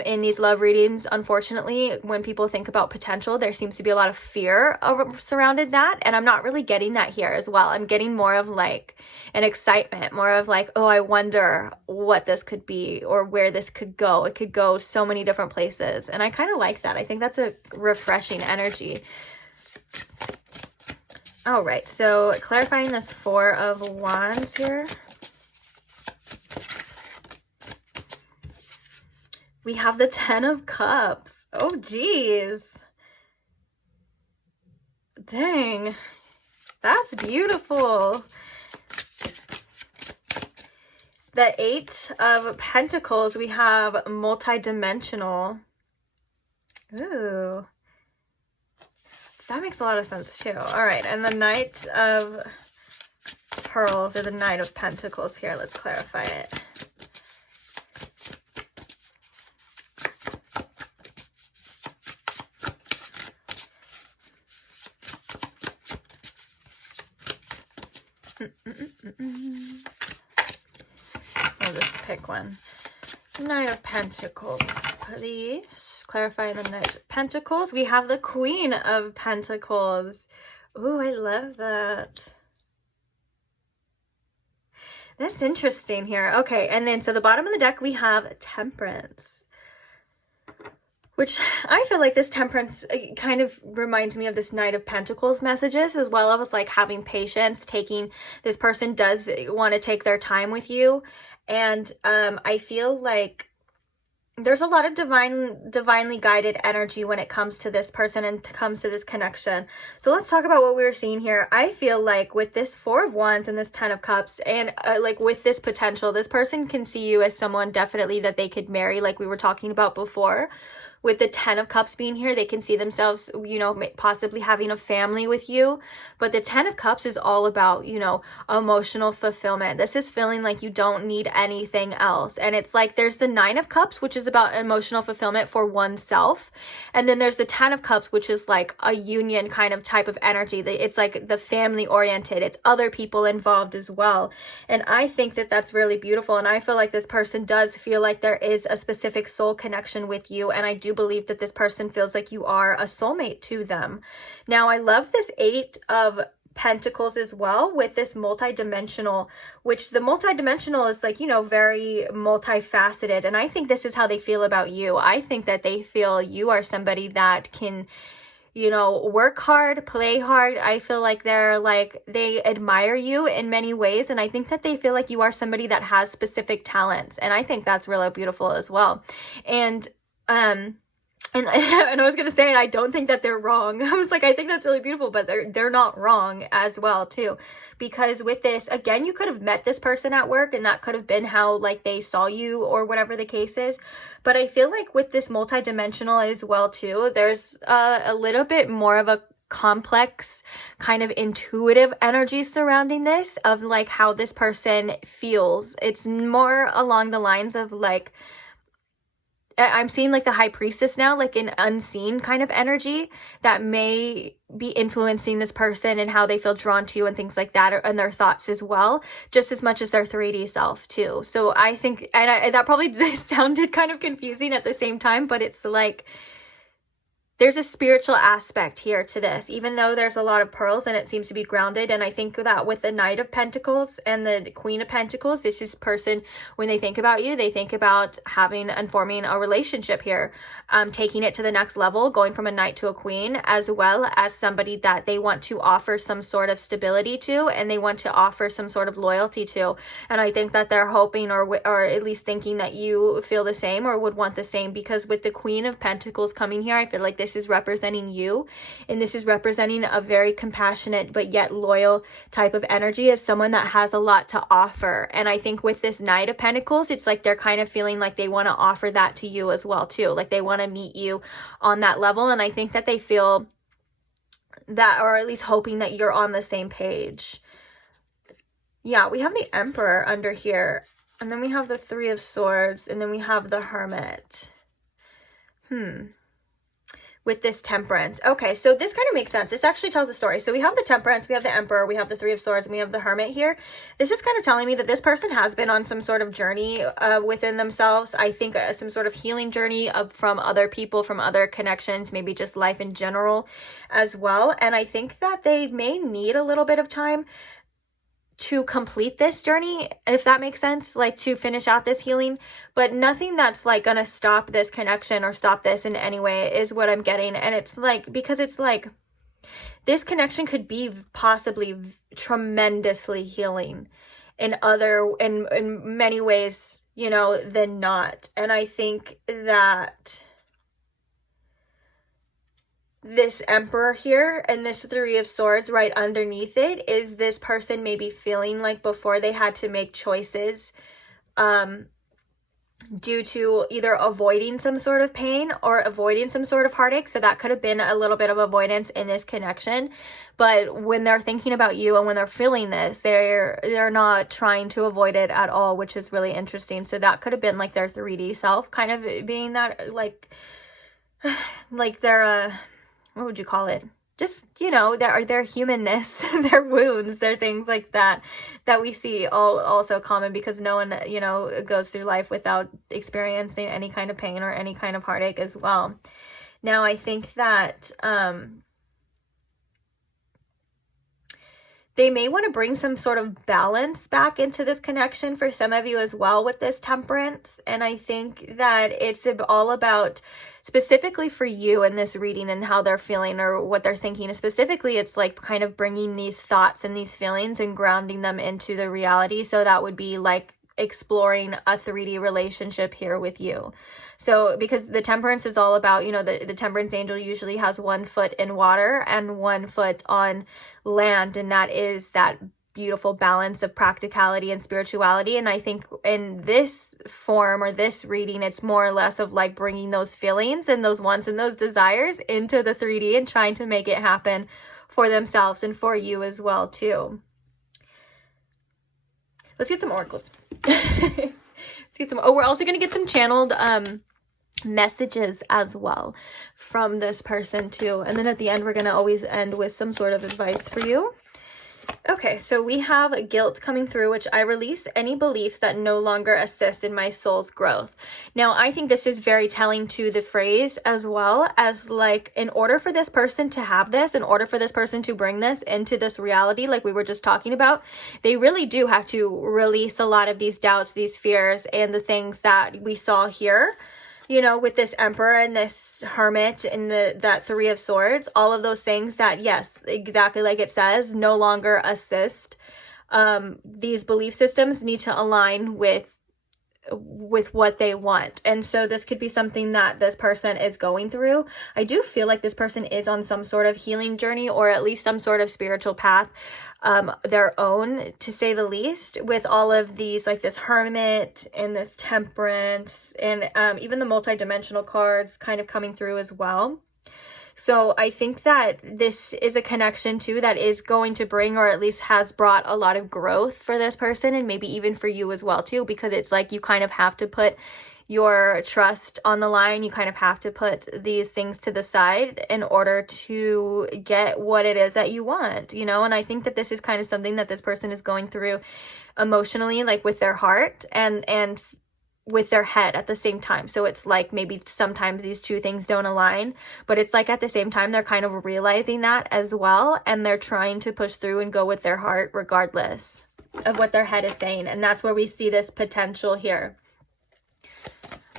in these love readings, unfortunately, when people think about potential, there seems to be a lot of fear surrounded that. And I'm not really getting that here as well. I'm getting more of like an excitement, more of like, oh, I wonder what this could be or where this could go. It could go so many different places. And I kind of like that. I think that's a refreshing energy. All right, so clarifying this 4 of Wands here. We have the 10 of Cups. Oh, geez. Dang. That's beautiful. The 8 of Pentacles, we have multidimensional. Ooh. That makes a lot of sense too. All right, and the Knight of Pearls, or the Knight of Pentacles here. Let's clarify it. I'll just pick one. Knight of Pentacles, please. Clarify the Knight of Pentacles. We have the Queen of Pentacles. Ooh, I love that. That's interesting here. Okay, and then so the bottom of the deck we have Temperance, which I feel like this Temperance kind of reminds me of this Knight of Pentacles messages as well. I was like having patience, this person does want to take their time with you. And I feel like there's a lot of divinely guided energy when it comes to this person and comes to this connection. So let's talk about what we were seeing here. I feel like with this Four of Wands and this Ten of Cups, and like with this potential, this person can see you as someone definitely that they could marry, like we were talking about before. With the Ten of Cups being here, they can see themselves, you know, possibly having a family with you. But the Ten of Cups is all about, you know, emotional fulfillment. This is feeling like you don't need anything else. And it's like there's the Nine of Cups, which is about emotional fulfillment for oneself. And then there's the Ten of Cups, which is like a union kind of type of energy. It's like the family oriented. It's other people involved as well. And I think that that's really beautiful. And I feel like this person does feel like there is a specific soul connection with you. And I do believe that this person feels like you are a soulmate to them. Now, I love this Eight of Pentacles as well with this multidimensional, which the multidimensional is like, you know, very multifaceted. And I think this is how they feel about you. I think that they feel you are somebody that can, you know, work hard, play hard. I feel like they admire you in many ways. And I think that they feel like you are somebody that has specific talents. And I think that's really beautiful as well. And I was going to say, and I don't think that they're wrong. I was like, I think that's really beautiful, but they're not wrong as well too. Because with this, again, you could have met this person at work and that could have been how like they saw you or whatever the case is. But I feel like with this multidimensional as well too, there's a little bit more of a complex kind of intuitive energy surrounding this of like how this person feels. It's more along the lines of like, I'm seeing like the High Priestess now, like an unseen kind of energy that may be influencing this person and how they feel drawn to you and things like that, and their thoughts as well, just as much as their 3D self too. So I think, and that probably sounded kind of confusing at the same time, but it's like, there's a spiritual aspect here to this, even though there's a lot of pearls and it seems to be grounded. And I think that with the Knight of Pentacles and the Queen of Pentacles, this is person, when they think about you, they think about having and forming a relationship here, taking it to the next level, going from a knight to a queen, as well as somebody that they want to offer some sort of stability to, and they want to offer some sort of loyalty to. And I think that they're hoping or at least thinking that you feel the same or would want the same, because with the Queen of Pentacles coming here, I feel like this is representing you, and this is representing a very compassionate but yet loyal type of energy of someone that has a lot to offer. And I think with this Knight of Pentacles, it's like they're kind of feeling like they want to offer that to you as well too, like they want to meet you on that level. And I think that they feel that, or at least hoping that you're on the same page. Yeah, we have the Emperor under here, and then we have the Three of Swords, and then we have the Hermit. With this Temperance. Okay, so this kind of makes sense. This actually tells a story. So we have the Temperance, we have the Emperor, we have the Three of Swords, and we have the Hermit here. This is kind of telling me that this person has been on some sort of journey within themselves. I think some sort of healing journey from other people, from other connections, maybe just life in general as well. And I think that they may need a little bit of time to complete this journey, if that makes sense, like to finish out this healing, but nothing that's like gonna stop this connection or stop this in any way is what I'm getting. And it's like, because it's like this connection could be possibly tremendously healing in many ways, you know, than not. And I think that this Emperor here and this Three of Swords right underneath it is this person maybe feeling like before they had to make choices due to either avoiding some sort of pain or avoiding some sort of heartache. So that could have been a little bit of avoidance in this connection. But when they're thinking about you and when they're feeling this, they're not trying to avoid it at all, which is really interesting. So that could have been like their 3D self kind of being that like their what would you call it? Just, you know, their humanness, their wounds, their things like that we see also common, because no one, you know, goes through life without experiencing any kind of pain or any kind of heartache as well. Now, I think that they may want to bring some sort of balance back into this connection for some of you as well with this Temperance. And I think that it's all about, specifically for you in this reading and how they're feeling or what they're thinking. Specifically, it's like kind of bringing these thoughts and these feelings and grounding them into the reality. So that would be like exploring a 3D relationship here with you. So because the temperance is all about, you know, the temperance angel usually has 1 foot in water and 1 foot on land, and that is that beautiful balance of practicality and spirituality. And I think in this form or this reading, it's more or less of like bringing those feelings and those wants and those desires into the 3D and trying to make it happen for themselves and for you as well too. Let's get some oracles. Let's get some. Oh, we're also going to get some channeled messages as well from this person too. And then at the end, we're going to always end with some sort of advice for you. Okay, so we have guilt coming through, which I release any beliefs that no longer assist in my soul's growth. Now, I think this is very telling to the phrase, as well as like, in order for this person to have this, in order for this person to bring this into this reality, like we were just talking about, they really do have to release a lot of these doubts, these fears, and the things that we saw here. You know, with this Emperor and this Hermit and that 3 of Swords, all of those things that, yes, exactly like it says, no longer assist. These belief systems need to align with what they want. And so this could be something that this person is going through. I do feel like this person is on some sort of healing journey, or at least some sort of spiritual path, their own, to say the least, with all of these, like this Hermit and this Temperance and even the multi-dimensional cards kind of coming through as well. So I think that this is a connection too that is going to bring, or at least has brought, a lot of growth for this person, and maybe even for you as well too, because it's like you kind of have to put your trust on the line. You kind of have to put these things to the side in order to get what it is that you want, you know. And I think that this is kind of something that this person is going through emotionally, like with their heart and with their head at the same time. So it's like maybe sometimes these two things don't align, but it's like at the same time they're kind of realizing that as well, and they're trying to push through and go with their heart regardless of what their head is saying. And that's where we see this potential here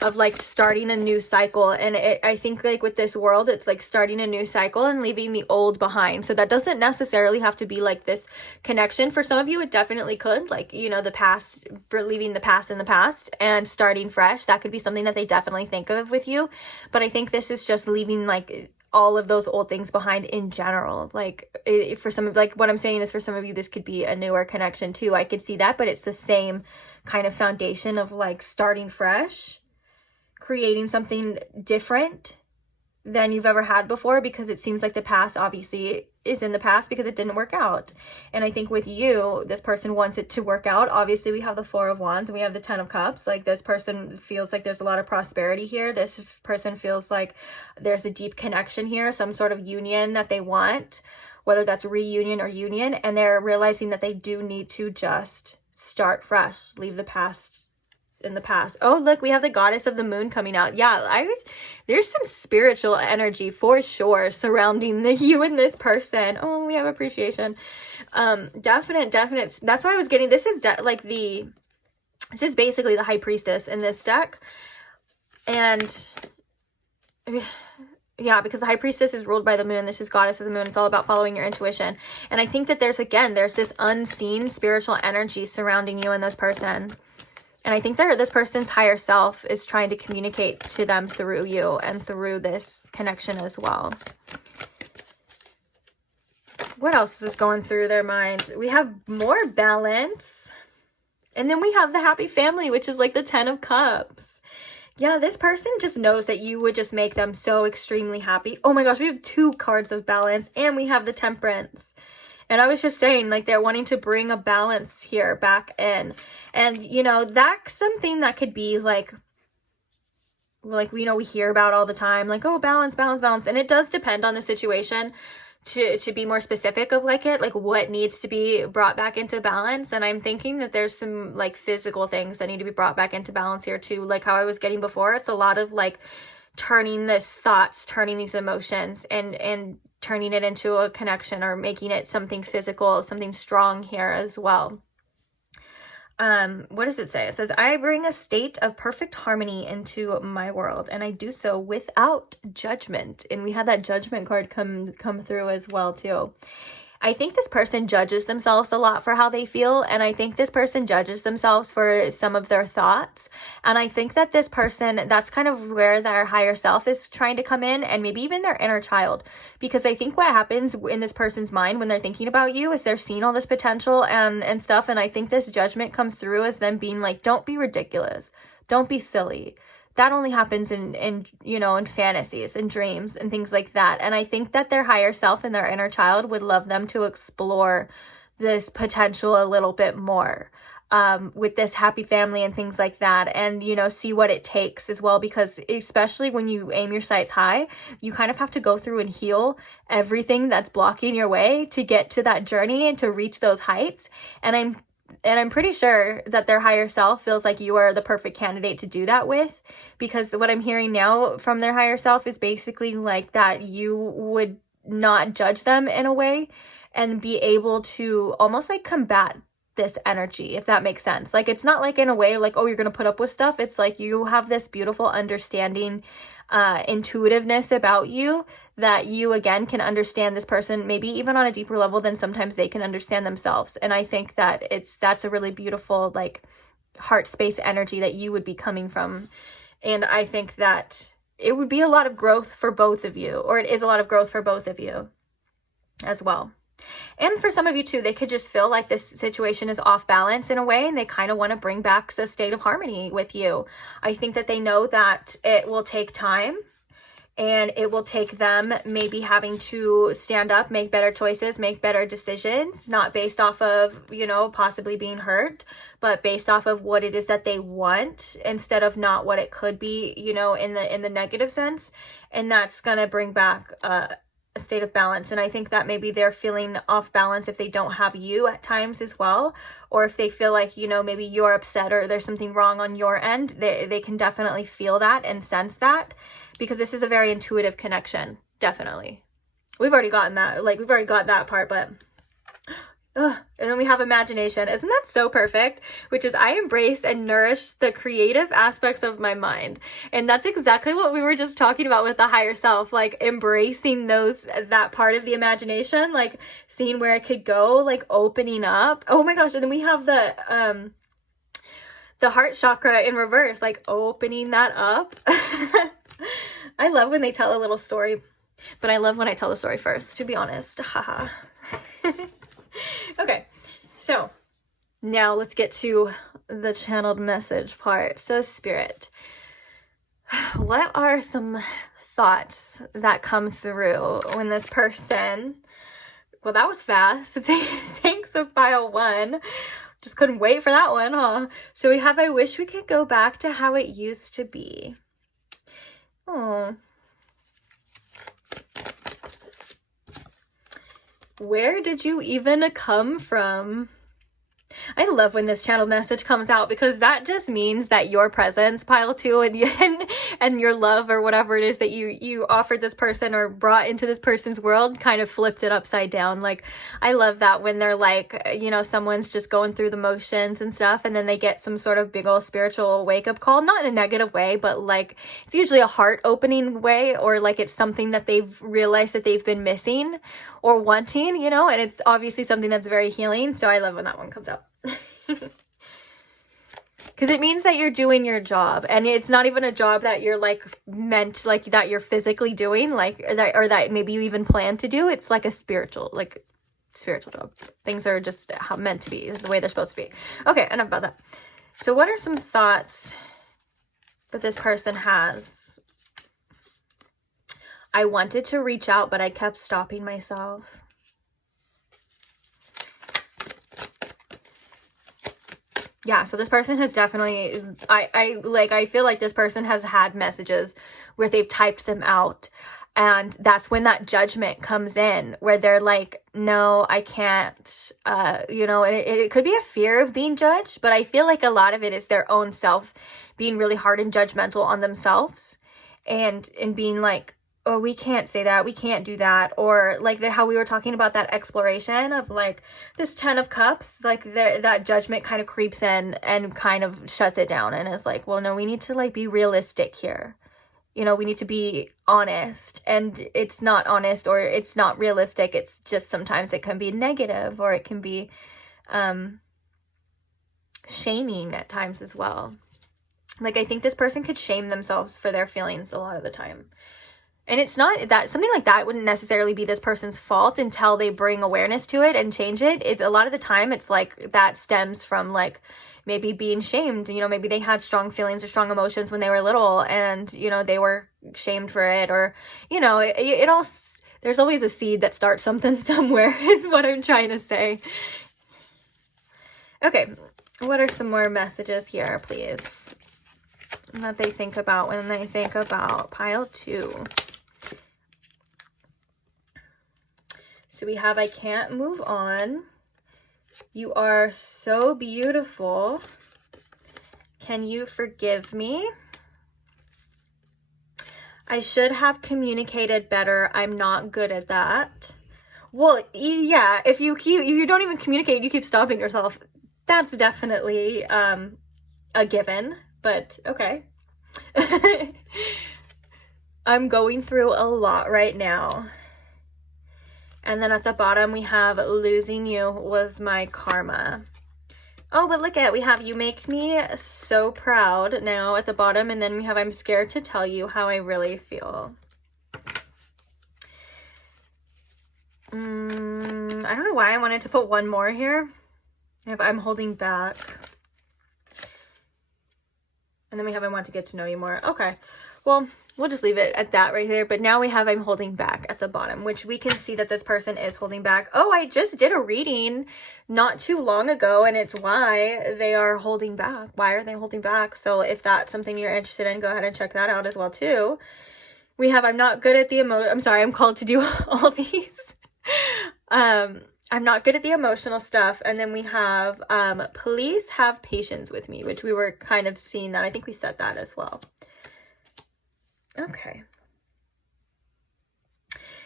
of like starting a new cycle. And I think like with this world, it's like starting a new cycle and leaving the old behind. So that doesn't necessarily have to be like this connection. For some of you, it definitely could, like, you know, the past, for leaving the past in the past and starting fresh. That could be something that they definitely think of with you. But I think this is just leaving like all of those old things behind in general. Like for some of, like what I'm saying is, for some of you, this could be a newer connection too. I could see that, but it's the same kind of foundation of like starting fresh, creating something different than you've ever had before, because it seems like the past obviously is in the past because it didn't work out. And I think with you, this person wants it to work out. Obviously we have the 4 of Wands and we have the 10 of Cups. Like this person feels like there's a lot of prosperity here. This person feels like there's a deep connection here, some sort of union that they want, whether that's reunion or union. And they're realizing that they do need to just start fresh, leave the past in the past. Oh, look, we have the Goddess of the Moon coming out. Yeah, there's some spiritual energy for sure surrounding you and this person. Oh, we have appreciation. Definite. That's why I was getting, this is basically the High Priestess in this deck. And yeah, because the High Priestess is ruled by the moon. This is Goddess of the Moon. It's all about following your intuition. And I think that there's this unseen spiritual energy surrounding you and this person. And I think that this person's higher self is trying to communicate to them through you and through this connection as well. What else is going through their mind? We have more balance. And then we have the happy family, which is like the 10 of Cups. Yeah, this person just knows that you would just make them so extremely happy. Oh my gosh, we have 2 cards of balance and we have the Temperance. And I was just saying, like, they're wanting to bring a balance here back in. And, you know, that's something that could be like, we know we hear about all the time, like, oh, balance. And it does depend on the situation to be more specific of like what needs to be brought back into balance. And I'm thinking that there's some like physical things that need to be brought back into balance here too. Like how I was getting before, it's a lot of like turning these thoughts, turning these emotions and turning it into a connection or making it something physical, something strong here as well. What does it say? It says, I bring a state of perfect harmony into my world, and I do so without judgment. And we had that Judgment card come through as well too. I think this person judges themselves a lot for how they feel, and I think this person judges themselves for some of their thoughts. And I think that this person, that's kind of where their higher self is trying to come in, and maybe even their inner child. Because I think what happens in this person's mind when they're thinking about you is they're seeing all this potential and stuff, and I think this judgment comes through as them being like, don't be ridiculous, don't be silly. That only happens in you know, in fantasies and dreams and things like that. And I think that their higher self and their inner child would love them to explore this potential a little bit more, with this happy family and things like that, and, you know, see what it takes as well, because especially when you aim your sights high, you kind of have to go through and heal everything that's blocking your way to get to that journey and to reach those heights. And I'm pretty sure that their higher self feels like you are the perfect candidate to do that with, because what I'm hearing now from their higher self is basically like that you would not judge them in a way and be able to almost like combat this energy, if that makes sense. Like, it's not like in a way like, oh, you're gonna put up with stuff. It's like you have this beautiful understanding, intuitiveness about you, that you again can understand this person maybe even on a deeper level than sometimes they can understand themselves. And I think that that's a really beautiful like heart space energy that you would be coming from. And I think that it would be a lot of growth for both of you, or it is a lot of growth for both of you as well. And for some of you too, they could just feel like this situation is off balance in a way, and they kind of want to bring back a state of harmony with you. I think that they know that it will take time, and it will take them maybe having to stand up, make better choices, make better decisions, not based off of, you know, possibly being hurt, but based off of what it is that they want instead of not what it could be, you know, in the negative sense. And that's going to bring back a state of balance. And I think that maybe they're feeling off balance if they don't have you at times as well, or if they feel like, you know, maybe you're upset or there's something wrong on your end. They can definitely feel that and sense that, because this is a very intuitive connection. Definitely. We've already gotten that, like we've already got that part, but and then we have imagination. Isn't that so perfect? Which is, I embrace and nourish the creative aspects of my mind. And that's exactly what we were just talking about with the higher self, like embracing that part of the imagination, like seeing where it could go, like opening up. Oh my gosh. And then we have the heart chakra in reverse, like opening that up. I love when they tell a little story, but I love when I tell the story first, to be honest. Haha. Okay, so now let's get to the channeled message part. So Spirit, what are some thoughts that come through when this person, well, that was fast. Thanks of pile one. Just couldn't wait for that one, huh? So we have, I wish we could go back to how it used to be. Oh. Where did you even come from? I love when this channel message comes out, because that just means that your presence, pile two, and your love or whatever it is that you offered this person or brought into this person's world kind of flipped it upside down. Like, I love that when they're like, you know, someone's just going through the motions and stuff, and then they get some sort of big old spiritual wake-up call, not in a negative way, but like it's usually a heart opening way, or like it's something that they've realized that they've been missing or wanting, you know, and it's obviously something that's very healing. So I love when that one comes out. Because it means that you're doing your job, and it's not even a job that you're like meant, like that you're physically doing, like or that maybe you even plan to do. It's like a spiritual job. Things are just meant to be the way they're supposed to be. Okay, enough about that. So what are some thoughts that this person has? I wanted to reach out, but I kept stopping myself. Yeah, so this person has definitely, I feel like this person has had messages where they've typed them out, and that's when that judgment comes in, where they're like, no, I can't, you know, and it could be a fear of being judged, but I feel like a lot of it is their own self being really hard and judgmental on themselves, and being like, oh, we can't say that, we can't do that, or like how we were talking about that exploration of like this 10 of cups, like that judgment kind of creeps in and kind of shuts it down, and is like, well, no, we need to like be realistic here, you know, we need to be honest, and it's not honest or it's not realistic. It's just sometimes it can be negative, or it can be shaming at times as well. Like, I think this person could shame themselves for their feelings a lot of the time. And it's not that something like that wouldn't necessarily be this person's fault until they bring awareness to it and change it. It's a lot of the time it's like that stems from like maybe being shamed. You know, maybe they had strong feelings or strong emotions when they were little, and, you know, they were shamed for it, or, you know, it all, there's always a seed that starts something somewhere is what I'm trying to say. Okay, what are some more messages here, please, that they think about when they think about pile 2? So we have, I can't move on. You are so beautiful. Can you forgive me? I should have communicated better. I'm not good at that. Well, yeah, if you don't even communicate, you keep stopping yourself. That's definitely a given, but okay. I'm going through a lot right now. And then at the bottom, we have losing you was my karma. Oh, but look at, we have you make me so proud now at the bottom. And then we have I'm scared to tell you how I really feel. I don't know why I wanted to put one more here. I'm holding back. And then we have I want to get to know you more. Okay. Well, we'll just leave it at that right there. But now we have I'm holding back at the bottom, which we can see that this person is holding back. Oh, I just did a reading not too long ago, and it's why they are holding back. Why are they holding back? So if that's something you're interested in, go ahead and check that out as well too. We have I'm not good at the I'm sorry, I'm called to do all these. I'm not good at the emotional stuff. And then we have please have patience with me, which we were kind of seeing that. I think we said that as well. Okay.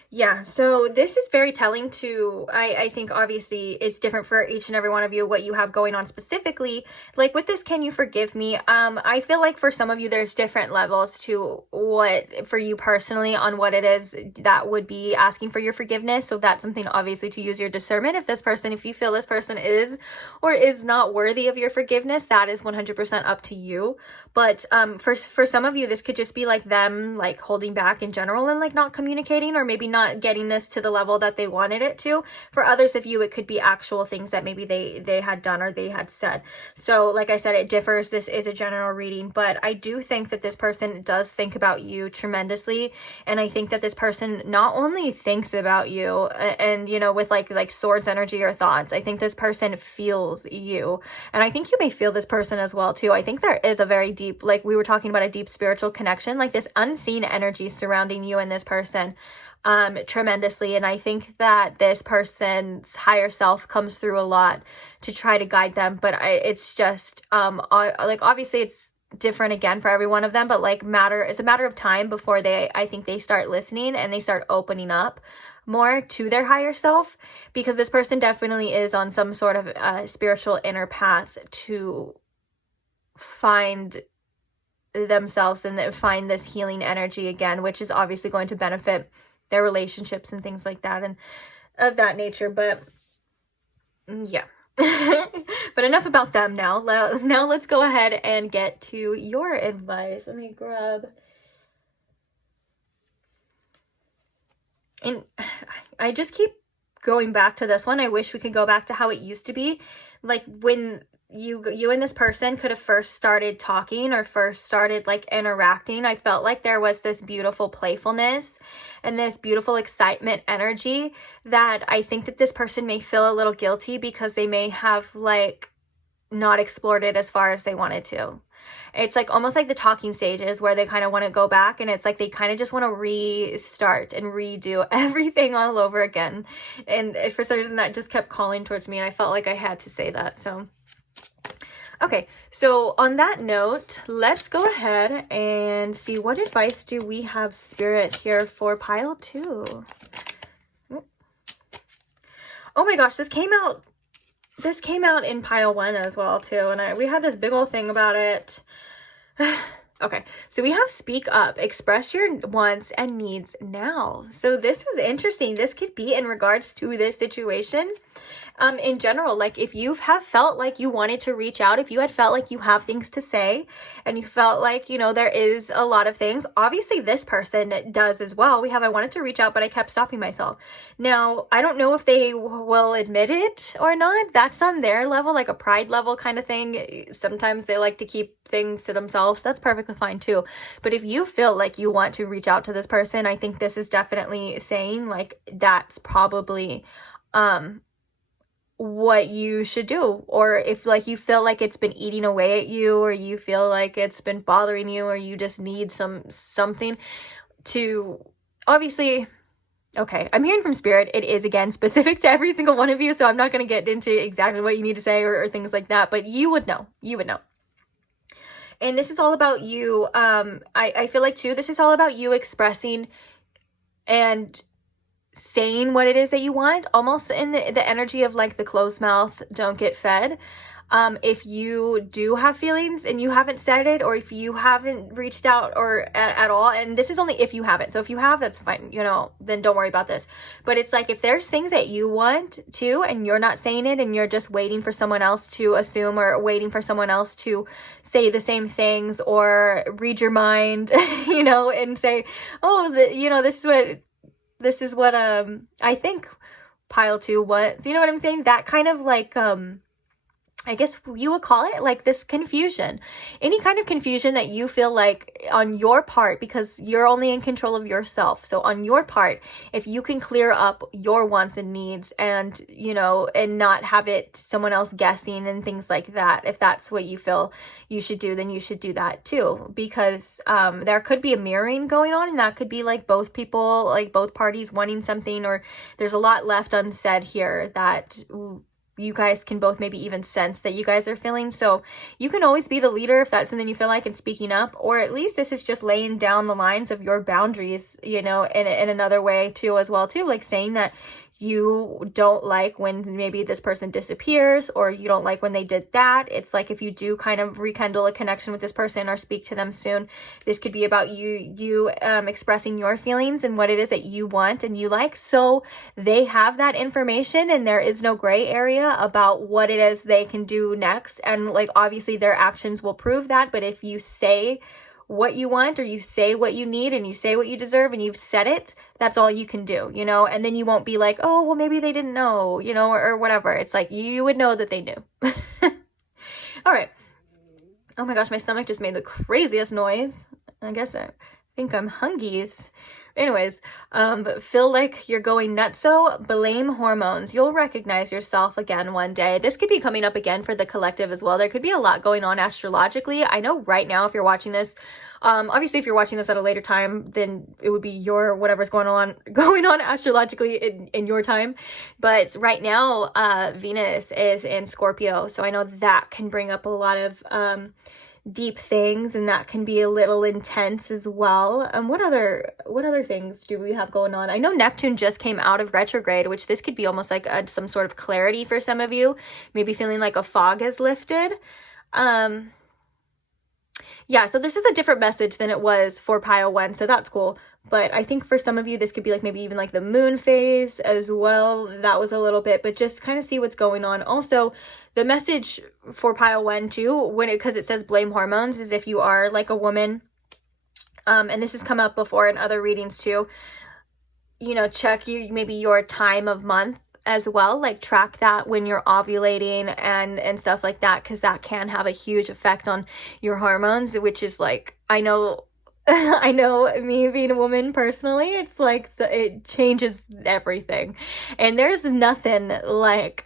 Yeah, so this is very telling to, I think obviously it's different for each and every one of you, what you have going on specifically. Like with this, can you forgive me? I feel like for some of you, there's different levels to what, for you personally, on what it is that would be asking for your forgiveness. So that's something obviously to use your discernment. If you feel this person is or is not worthy of your forgiveness, that is 100% up to you. But for some of you, this could just be like them like holding back in general and like not communicating, or maybe not getting this to the level that they wanted it to. For others of you, it could be actual things that maybe they had done or they had said. So like I said, it differs. This is a general reading, but I do think that this person does think about you tremendously. And I think that this person not only thinks about you and, you know, with like swords energy or thoughts, I think this person feels you. And I think you may feel this person as well too. I think there is a very deep, like we were talking about, a deep spiritual connection, like this unseen energy surrounding you and this person tremendously. And I think that this person's higher self comes through a lot to try to guide them. But it's just like obviously it's different again for every one of them, but like it's a matter of time before I think they start listening and they start opening up more to their higher self, because this person definitely is on some sort of spiritual inner path to find themselves and find this healing energy again, which is obviously going to benefit their relationships and things like that and of that nature. But yeah. But enough about them now. Now let's go ahead and get to your advice. Let me grab. And I just keep going back to this one. I wish we could go back to how it used to be. Like when you and this person could have first started talking or first started like interacting, I felt like there was this beautiful playfulness and this beautiful excitement energy that I think that this person may feel a little guilty because they may have like not explored it as far as they wanted to. It's like almost like the talking stages where they kind of want to go back, and it's like they kind of just want to restart and redo everything all over again. And for some reason that just kept calling towards me, and I felt like I had to say that. So okay, so on that note, let's go ahead and see what advice do we have, Spirit, here for pile 2. Oh my gosh, this came out in pile 1 as well too, and we had this big old thing about it. Okay, so we have speak up, express your wants and needs now. So this is interesting. This could be in regards to this situation. In general, like if you have felt like you wanted to reach out, if you had felt like you have things to say and you felt like, you know, there is a lot of things, obviously this person does as well. We have, I wanted to reach out, but I kept stopping myself. Now, I don't know if they will admit it or not. That's on their level, like a pride level kind of thing. Sometimes they like to keep things to themselves. That's perfectly fine too. But if you feel like you want to reach out to this person, I think this is definitely saying like that's probably, what you should do. Or if like you feel like it's been eating away at you, or you feel like it's been bothering you, or you just need something to, obviously, okay, I'm hearing from spirit, it is again specific to every single one of you, so I'm not going to get into exactly what you need to say or things like that, but you would know. And this is all about you. I feel like too, this is all about you expressing and saying what it is that you want, almost in the energy of like the closed mouth don't get fed. If you do have feelings and you haven't said it, or if you haven't reached out or at all, and this is only if you haven't, so if you have, that's fine, you know, then don't worry about this. But it's like if there's things that you want to and you're not saying it, and you're just waiting for someone else to assume, or waiting for someone else to say the same things or read your mind, you know, and say, oh, you know, this is what I think pile 2 wants, you know what I'm saying? That kind of like I guess you would call it like this confusion. Any kind of confusion that you feel like on your part, because you're only in control of yourself. So on your part, if you can clear up your wants and needs, and, you know, and not have it someone else guessing and things like that, if that's what you feel you should do, then you should do that too. Because there could be a mirroring going on, and that could be like both people, like both parties wanting something, or there's a lot left unsaid here that you guys can both maybe even sense that you guys are feeling. So you can always be the leader if that's something you feel like, and speaking up, or at least this is just laying down the lines of your boundaries, you know, in another way too, as well too, like saying that you don't like when maybe this person disappears, or you don't like when they did that. It's like if you do kind of rekindle a connection with this person or speak to them soon, this could be about you expressing your feelings and what it is that you want and you like, so they have that information and there is no gray area about what it is they can do next. And like obviously their actions will prove that, but if you say what you want, or you say what you need, and you say what you deserve, and you've said it, that's all you can do, you know. And then you won't be like, oh well, maybe they didn't know, you know, or whatever. It's like you would know that they knew. All right. Oh my gosh, my stomach just made the craziest noise. I guess I think I'm hungies. Anyways, feel like you're going nuts, so blame hormones. You'll recognize yourself again one day. This could be coming up again for the collective as well. There could be a lot going on astrologically. I know right now, if you're watching this, obviously if you're watching this at a later time, then it would be your whatever's going on astrologically in your time. But right now, Venus is in Scorpio, so I know that can bring up a lot of deep things, and that can be a little intense as well. What other things do we have going on? I know Neptune just came out of retrograde, which this could be almost like some sort of clarity for some of you, maybe feeling like a fog has lifted. Yeah, so this is a different message than it was for pile 1, so that's cool. But I think for some of you, this could be like maybe even like the moon phase as well. That was a little bit, but just kind of see what's going on. Also, the message for pile 1 too, because it says blame hormones, is if you are like a woman, and this has come up before in other readings too, you know, check maybe your time of month as well, like track that when you're ovulating and stuff like that, because that can have a huge effect on your hormones, which is like, I know me being a woman personally, it's like, it changes everything. And there's nothing like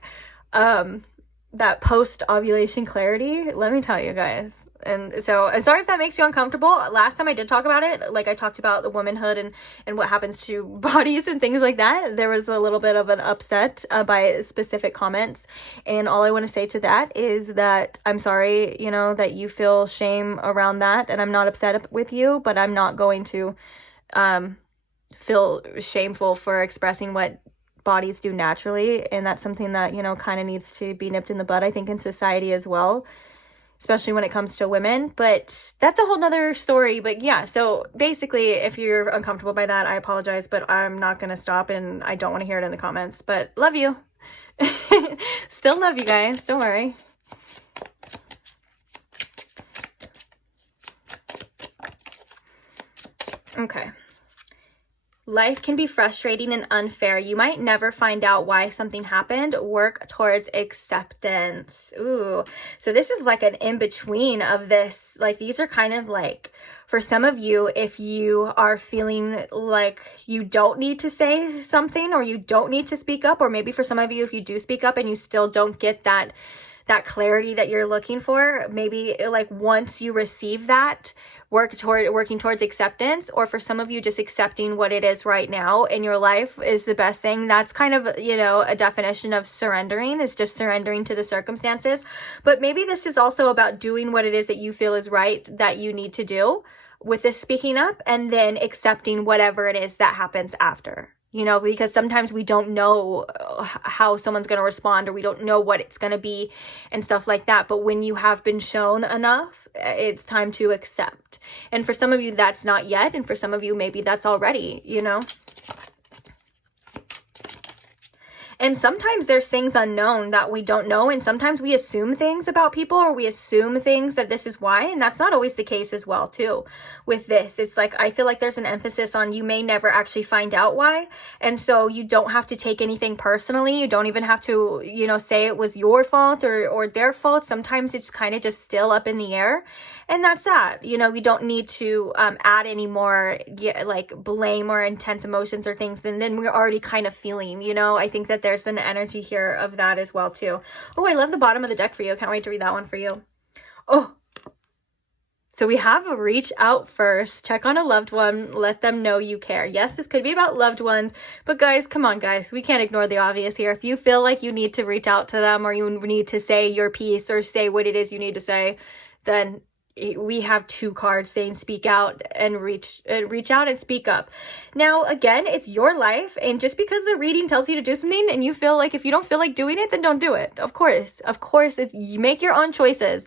that post-ovulation clarity, let me tell you guys. And so, sorry if that makes you uncomfortable. Last time I did talk about it, like I talked about the womanhood and what happens to bodies and things like that. There was a little bit of an upset by specific comments. And all I want to say to that is that I'm sorry, you know, that you feel shame around that. And I'm not upset with you, but I'm not going to feel shameful for expressing what bodies do naturally, and that's something that, you know, kind of needs to be nipped in the bud, I think, in society as well. especially when it comes to women, but that's a whole nother story. But yeah, so basically, if you're uncomfortable by that, I apologize, but I'm not going to stop, and I don't want to hear it in the comments, but love you. Still love you guys, don't worry. Okay. Life can be frustrating and unfair. You might never find out why something happened. Work towards acceptance. Ooh. So this is like an in-between of this. Like, these are kind of like, for some of you, if you are feeling like you don't need to say something, or you don't need to speak up, or maybe for some of you, if you do speak up and you still don't get that clarity that you're looking for, maybe like once you receive that, working towards acceptance, or for some of you, just accepting what it is right now in your life is the best thing. That's kind of, you know, a definition of surrendering, is just surrendering to the circumstances. But maybe this is also about doing what it is that you feel is right, that you need to do with this speaking up, and then accepting whatever it is that happens after. You know, because sometimes we don't know how someone's going to respond, or we don't know what it's going to be and stuff like that. But when you have been shown enough, it's time to accept. And for some of you, that's not yet. And for some of you, maybe that's already, you know. And sometimes there's things unknown that we don't know. And sometimes we assume things about people, or we assume things that this is why. And that's not always the case as well, too. With this, it's like, I feel like there's an emphasis on you may never actually find out why. And so you don't have to take anything personally. You don't even have to, you know, say it was your fault or their fault. Sometimes it's kind of just still up in the air. And that's that. You know, we don't need to add any more like blame or intense emotions or things than we're already kind of feeling, you know. I think that there's an energy here of that as well too. Oh, I love the bottom of the deck for you. Can't wait to read that one for you. Oh, so we have a reach out first. Check on a loved one. Let them know you care. Yes, this could be about loved ones, but guys, come on guys. We can't ignore the obvious here. If you feel like you need to reach out to them, or you need to say your piece, or say what it is you need to say, then we have two cards saying speak out and reach out and speak up. Now, again, it's your life, and just because the reading tells you to do something and you feel like, if you don't feel like doing it, then don't do it. Of course, you make your own choices.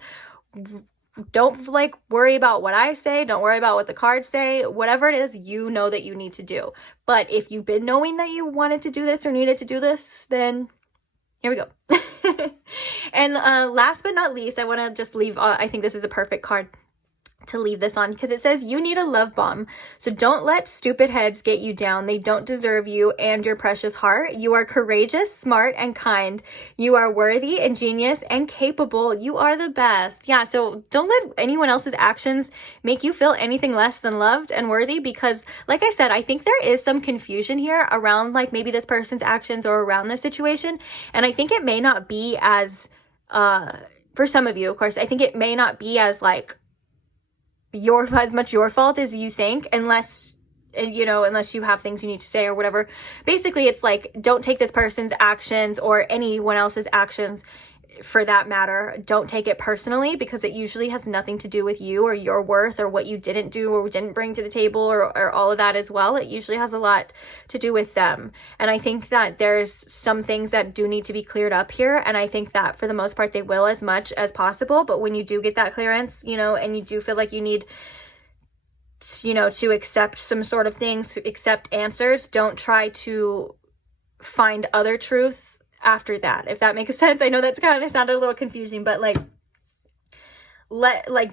Don't like worry about what I say. Don't worry about what the cards say. Whatever it is, you know that you need to do. But if you've been knowing that you wanted to do this or needed to do this, then here we go. And last but not least, I want to just leave, I think this is a perfect card to leave this on, because it says you need a love bomb. So don't let stupid heads get you down. They don't deserve you and your precious heart. You are courageous, smart, and kind. You are worthy, ingenious, and capable. You are the best. Yeah, so don't let anyone else's actions make you feel anything less than loved and worthy, because like I said, I think there is some confusion here around like maybe this person's actions or around this situation. And I think it may not be as for some of you, of course, I think it may not be as like as much your fault as you think, unless you have things you need to say or whatever. Basically, it's like, don't take this person's actions or anyone else's actions for that matter. Don't take it personally, because it usually has nothing to do with you or your worth or what you didn't do or didn't bring to the table or all of that as well. It usually has a lot to do with them. And I think that there's some things that do need to be cleared up here. And I think that for the most part, they will, as much as possible. But when you do get that clearance, you know, and you do feel like you need, you know, to accept some sort of things, accept answers, don't try to find other truth after that, if that makes sense. I know that's kind of sounded a little confusing, but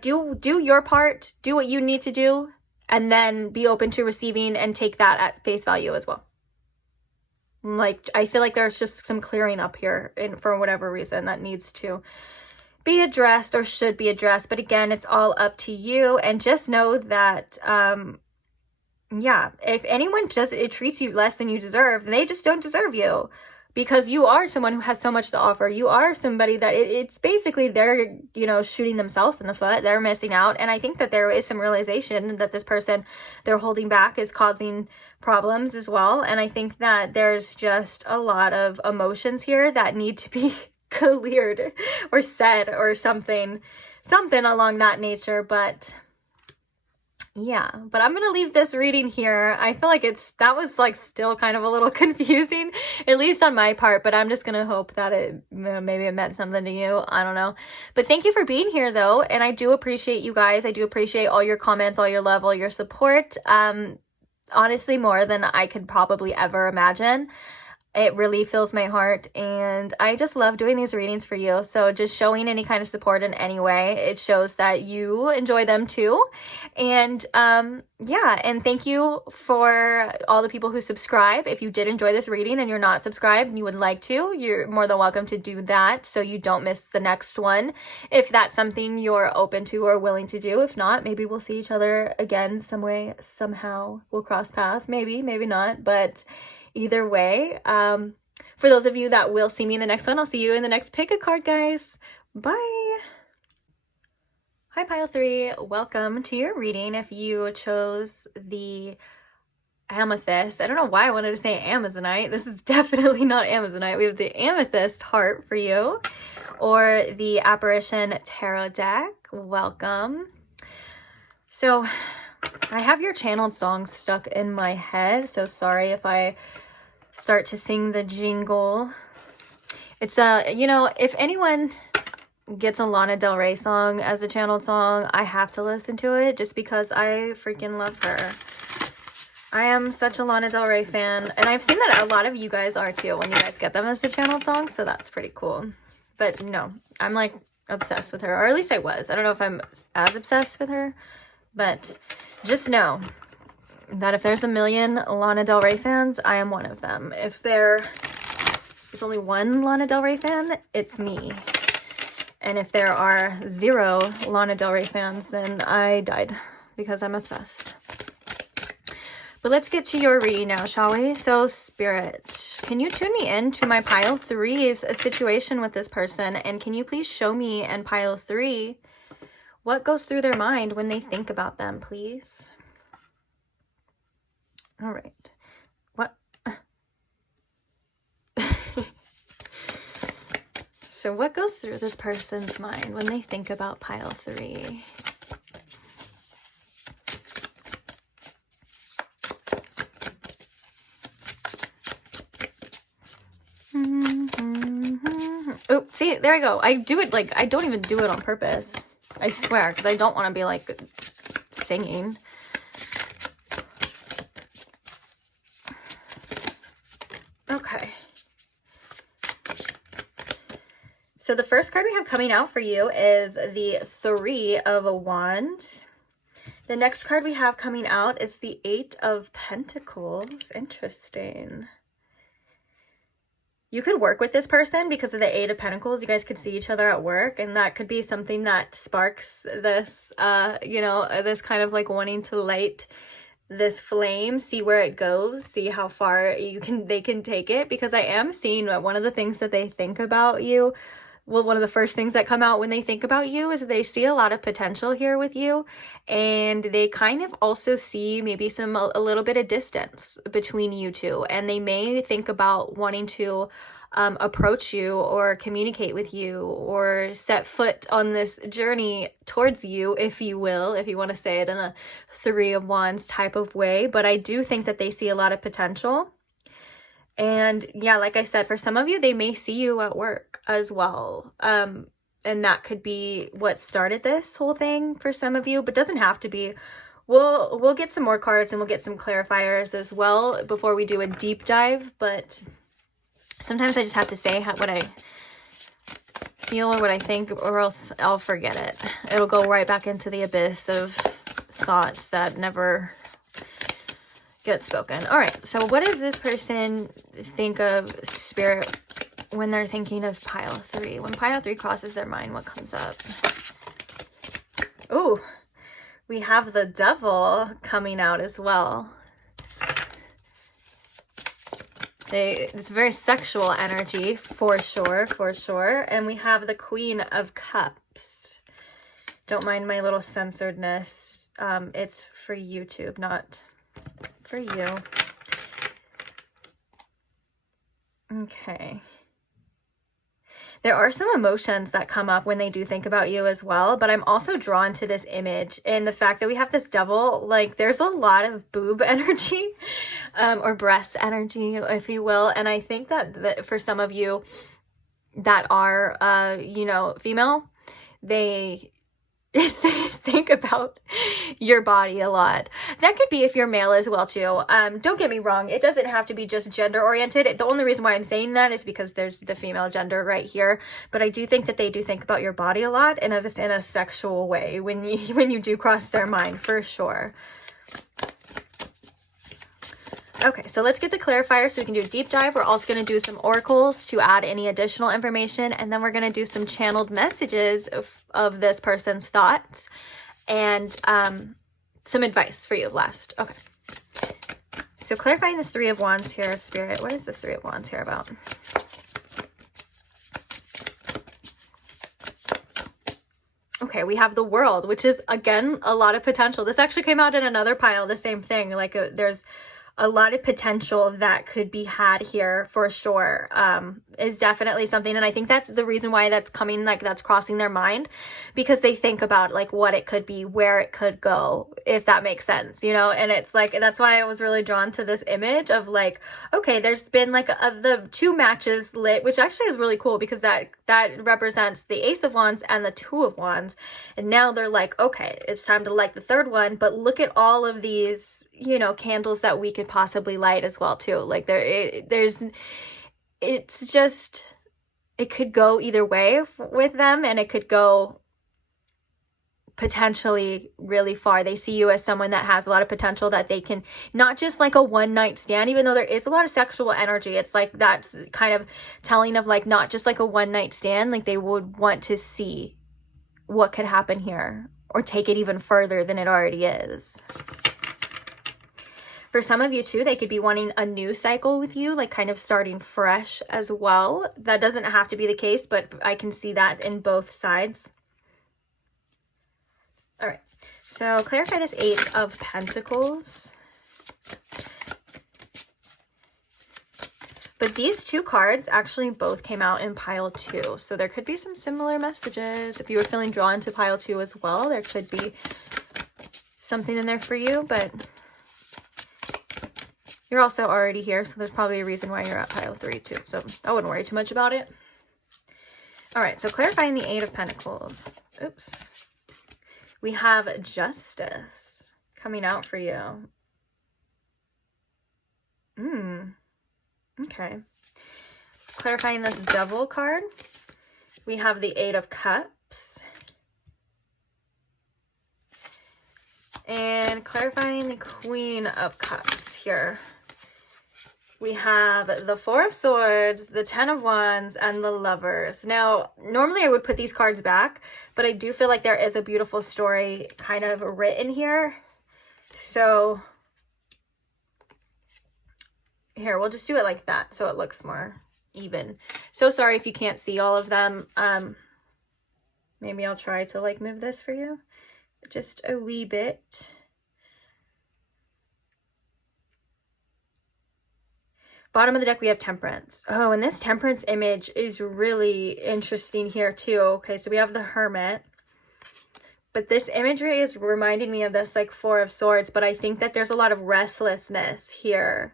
do your part, do what you need to do, and then be open to receiving and take that at face value as well. Like, I feel like there's just some clearing up here, and for whatever reason that needs to be addressed or should be addressed. But again, it's all up to you. And just know that yeah, if anyone treats you less than you deserve, then they just don't deserve you. Because you are someone who has so much to offer. You are somebody that it's basically they're, you know, shooting themselves in the foot. They're missing out. And I think that there is some realization that this person they're holding back is causing problems as well. And I think that there's just a lot of emotions here that need to be cleared or said or something along that nature. But Yeah, but I'm gonna leave this reading here. I feel like that was like still kind of a little confusing, at least on my part, but I'm just gonna hope that maybe it meant something to you. I don't know. But thank you for being here though, and I do appreciate you guys. I do appreciate all your comments, all your love, all your support. Honestly, more than I could probably ever imagine. It really fills my heart, and I just love doing these readings for you. So just showing any kind of support in any way, it shows that you enjoy them too. And yeah, and thank you for all the people who subscribe. If you did enjoy this reading and you're not subscribed and you would like to, you're more than welcome to do that so you don't miss the next one, if that's something you're open to or willing to do. If not, maybe we'll see each other again some way, somehow. We'll cross paths, maybe not, but either way, for those of you that will see me in the next one, I'll see you in the next pick a card, guys. Bye. Hi, Pile 3. Welcome to your reading. If you chose the amethyst, I don't know why I wanted to say Amazonite. This is definitely not Amazonite. We have the amethyst heart for you, or the Apparition tarot deck. Welcome. So I have your channeled song stuck in my head, so sorry if I start to sing the jingle. It's you know, if anyone gets a Lana Del Rey song as a channeled song, I have to listen to it just because I freaking love her. I am such a Lana Del Rey fan, and I've seen that a lot of you guys are too when you guys get them as a channeled song, so that's pretty cool. But no, I'm like obsessed with her, or at least I was. I don't know if I'm as obsessed with her, but just know that if there's a million Lana Del Rey fans, I am one of them. If there is only one Lana Del Rey fan, it's me. And if there are 0 Lana Del Rey fans, then I died because I'm obsessed. But let's get to your reading now, shall we? So, Spirit, can you tune me in to my Pile 3's situation with this person? And can you please show me and Pile 3 what goes through their mind when they think about them, please? All right. What? So what goes through this person's mind when they think about Pile 3? Oh, see, there I go. I do it like, I don't even do it on purpose. I swear, because I don't want to be like singing. Okay. So the first card we have coming out for you is the 3 of Wands. The next card we have coming out is the 8 of Pentacles. Interesting. You could work with this person because of the 8 of Pentacles. You guys could see each other at work, and that could be something that sparks this, you know, this kind of like wanting to light this flame, see where it goes, see how far they can take it, because I am seeing that one of the things that they think about you, well, one of the first things that come out when they think about you is they see a lot of potential here with you, and they kind of also see maybe a little bit of distance between you two, and they may think about wanting to approach you or communicate with you or set foot on this journey towards you, if you will, if you want to say it in a 3 of Wands type of way. But I do think that they see a lot of potential. And yeah, like I said, for some of you, they may see you at work as well. And that could be what started this whole thing for some of you, but doesn't have to be. We'll get some more cards and we'll get some clarifiers as well before we do a deep dive. But sometimes I just have to say what I feel or what I think, or else I'll forget it. It'll go right back into the abyss of thoughts that never get spoken. All right, so what does this person think of, Spirit, when they're thinking of Pile 3? When Pile 3 crosses their mind, what comes up? Oh, we have the Devil coming out as well. It's very sexual energy, for sure. And we have the Queen of Cups. Don't mind my little censoredness. It's for YouTube, not for you. Okay. There are some emotions that come up when they do think about you as well, but I'm also drawn to this image and the fact that we have this devil. Like, there's a lot of boob energy, or breast energy, if you will. And I think that for some of you that are, you know, female, they think about your body a lot. That could be if you're male as well too. Don't get me wrong, it doesn't have to be just gender oriented. The only reason why I'm saying that is because there's the female gender right here, but I do think that they do think about your body a lot, and in a sexual way when you do cross their mind, for sure. Okay, so let's get the clarifier so we can do a deep dive. We're also going to do some oracles to add any additional information, and then we're going to do some channeled messages of this person's thoughts and some advice for you last. Okay, so clarifying this Three of Wands here, Spirit. What is this Three of Wands here about? Okay, we have the World, which is, again, a lot of potential. This actually came out in another pile, the same thing. Like, there's a lot of potential that could be had here for sure, is definitely something. And I think that's the reason why that's coming, like that's crossing their mind, because they think about like what it could be, where it could go, if that makes sense, you know. And it's like, that's why I was really drawn to this image of like, okay, there's been like the 2 matches lit, which actually is really cool because that represents the Ace of Wands and the Two of Wands. And now they're like, okay, it's time to light the third one, but look at all of these, you know, candles that we could possibly light as well too. Like it's just, it could go either way with them, and it could go potentially really far. They see you as someone that has a lot of potential, that they can, not just like a one night stand, even though there is a lot of sexual energy. It's like, that's kind of telling of like, not just like a one night stand, like they would want to see what could happen here or take it even further than it already is. For some of you too, they could be wanting a new cycle with you, like kind of starting fresh as well. That doesn't have to be the case, but I can see that in both sides. All right, so clarify this Eight of Pentacles. But these 2 cards actually both came out in pile 2. So there could be some similar messages. If you were feeling drawn to pile 2 as well, there could be something in there for you, but you're also already here, so there's probably a reason why you're at pile 3 too. So I wouldn't worry too much about it. All right, so clarifying the Eight of Pentacles. Oops. We have Justice coming out for you. Okay. Clarifying this Devil card. We have the Eight of Cups. And clarifying the Queen of Cups here. We have the Four of Swords, the Ten of Wands, and the Lovers. Now, normally I would put these cards back, but I do feel like there is a beautiful story kind of written here. So, here, we'll just do it like that so it looks more even. So sorry if you can't see all of them. Maybe I'll try to like move this for you just a wee bit. Bottom of the deck, we have Temperance. Oh, and this Temperance image is really interesting here too. Okay, so we have the Hermit. But this imagery is reminding me of this like Four of Swords, but I think that there's a lot of restlessness here.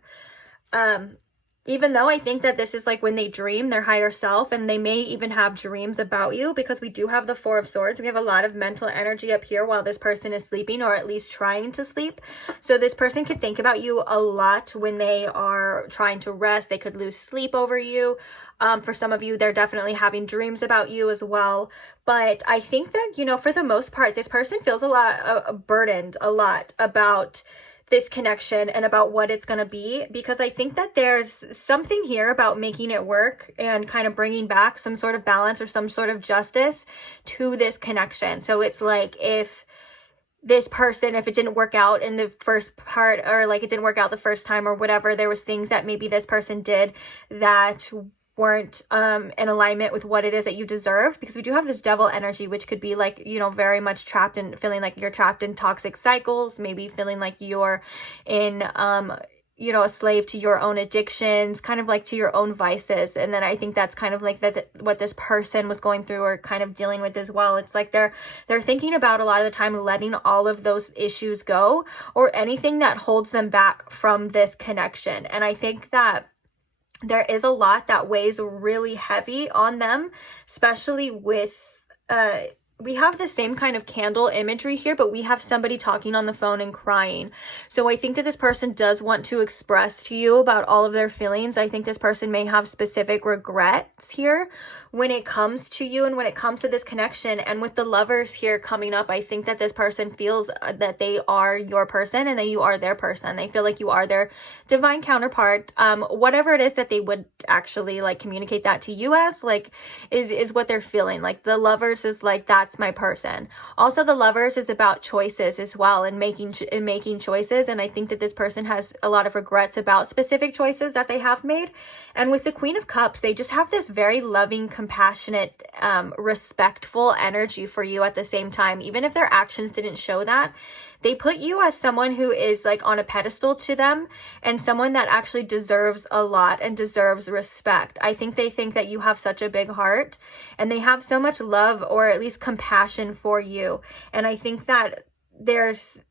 Even though I think that this is like when they dream their higher self, and they may even have dreams about you, because we do have the Four of Swords. We have a lot of mental energy up here while this person is sleeping, or at least trying to sleep. So this person could think about you a lot when they are trying to rest. They could lose sleep over you. For some of you, they're definitely having dreams about you as well. But I think that, you know, for the most part, this person feels a lot burdened a lot about this connection and about what it's going to be, because I think that there's something here about making it work and kind of bringing back some sort of balance or some sort of justice to this connection. So it's like, if this person, if it didn't work out in the first part, or like it didn't work out the first time or whatever, there was things that maybe this person did that weren't in alignment with what it is that you deserved, because we do have this Devil energy, which could be like, you know, very much feeling like you're trapped in toxic cycles, maybe feeling like you're in you know, a slave to your own addictions, kind of like to your own vices. And then I think that's kind of like what this person was going through or kind of dealing with as well. It's like they're thinking about a lot of the time letting all of those issues go, or anything that holds them back from this connection. And I think that there is a lot that weighs really heavy on them, especially with we have the same kind of candle imagery here, but we have somebody talking on the phone and crying. So I think that this person does want to express to you about all of their feelings. I think this person may have specific regrets here when it comes to you and when it comes to this connection. And with the Lovers here coming up, I think that this person feels that they are your person and that you are their person. They feel like you are their divine counterpart. Whatever it is that they would actually like communicate that to you as, like, is what they're feeling. Like the Lovers is like, that's my person. Also, the Lovers is about choices as well, and making choices. And I think that this person has a lot of regrets about specific choices that they have made. And with the Queen of Cups, they just have this very loving, compassionate, respectful energy for you at the same time. Even if their actions didn't show that, they put you as someone who is like on a pedestal to them, and someone that actually deserves a lot and deserves respect. I think they think that you have such a big heart, and they have so much love, or at least compassion for you. And I think that there's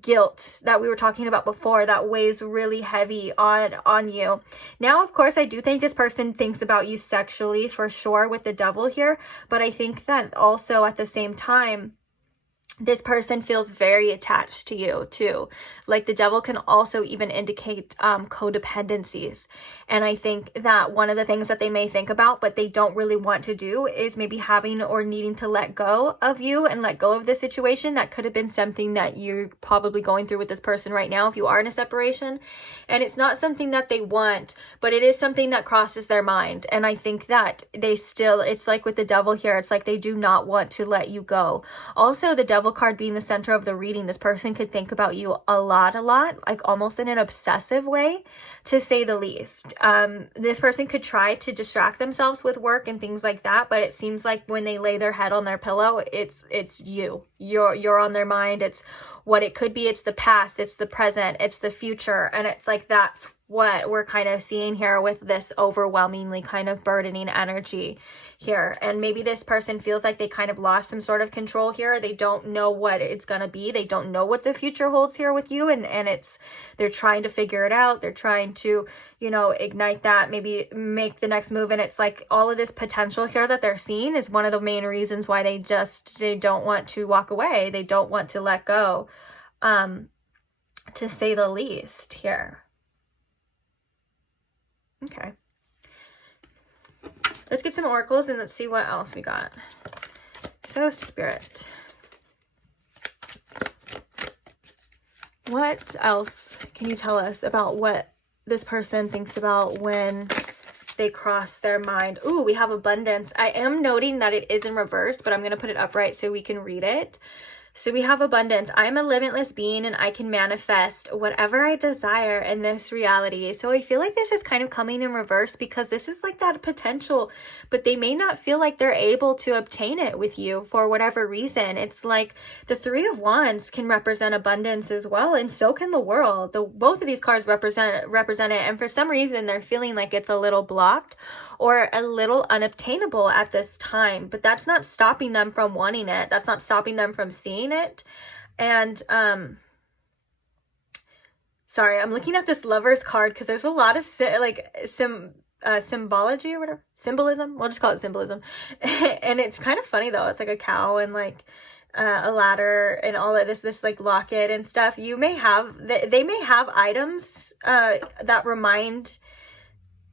guilt that we were talking about before that weighs really heavy on you. Now, of course, I do think this person thinks about you sexually for sure with the Devil here, but I think that also at the same time, this person feels very attached to you too. Like the Devil can also even indicate codependencies. And I think that one of the things that they may think about, but they don't really want to do, is maybe having or needing to let go of you and let go of this situation. That could have been something that you're probably going through with this person right now if you are in a separation. And it's not something that they want, but it is something that crosses their mind. And I think that they still, it's like with the Devil here, it's like they do not want to let you go. Also, the Devil card being the center of the reading, this person could think about you a lot, like almost in an obsessive way, to say the least. This person could try to distract themselves with work and things like that, but it seems like when they lay their head on their pillow, it's you're on their mind. It's what it could be. It's the past, it's the present, it's the future. And it's like, that's what we're kind of seeing here with this overwhelmingly kind of burdening energy here. And maybe this person feels like they kind of lost some sort of control here. They don't know what it's going to be. They don't know what the future holds here with you. And they're trying to figure it out. They're trying to, you know, ignite that, maybe make the next move. And it's like all of this potential here that they're seeing is one of the main reasons why they don't want to walk away. They don't want to let go, to say the least here. Okay. Let's get some oracles and let's see what else we got. So, Spirit, what else can you tell us about what this person thinks about when they cross their mind? Ooh, we have abundance. I am noting that it is in reverse, but I'm going to put it upright so we can read it. So we have abundance. I'm a limitless being and I can manifest whatever I desire in this reality. So I feel like this is kind of coming in reverse because this is like that potential, but they may not feel like they're able to obtain it with you for whatever reason. It's like the Three of Wands can represent abundance as well, and so can the World. Both of these cards represent it, and for some reason they're feeling like it's a little blocked or a little unobtainable at this time, but that's not stopping them from wanting it. That's not stopping them from seeing it. And sorry, I'm looking at this Lovers card because there's a lot of symbology or whatever, symbolism. We'll just call it symbolism. And it's kind of funny though. It's like a cow and like a ladder and all of this like locket and stuff. You may have, they may have items that remind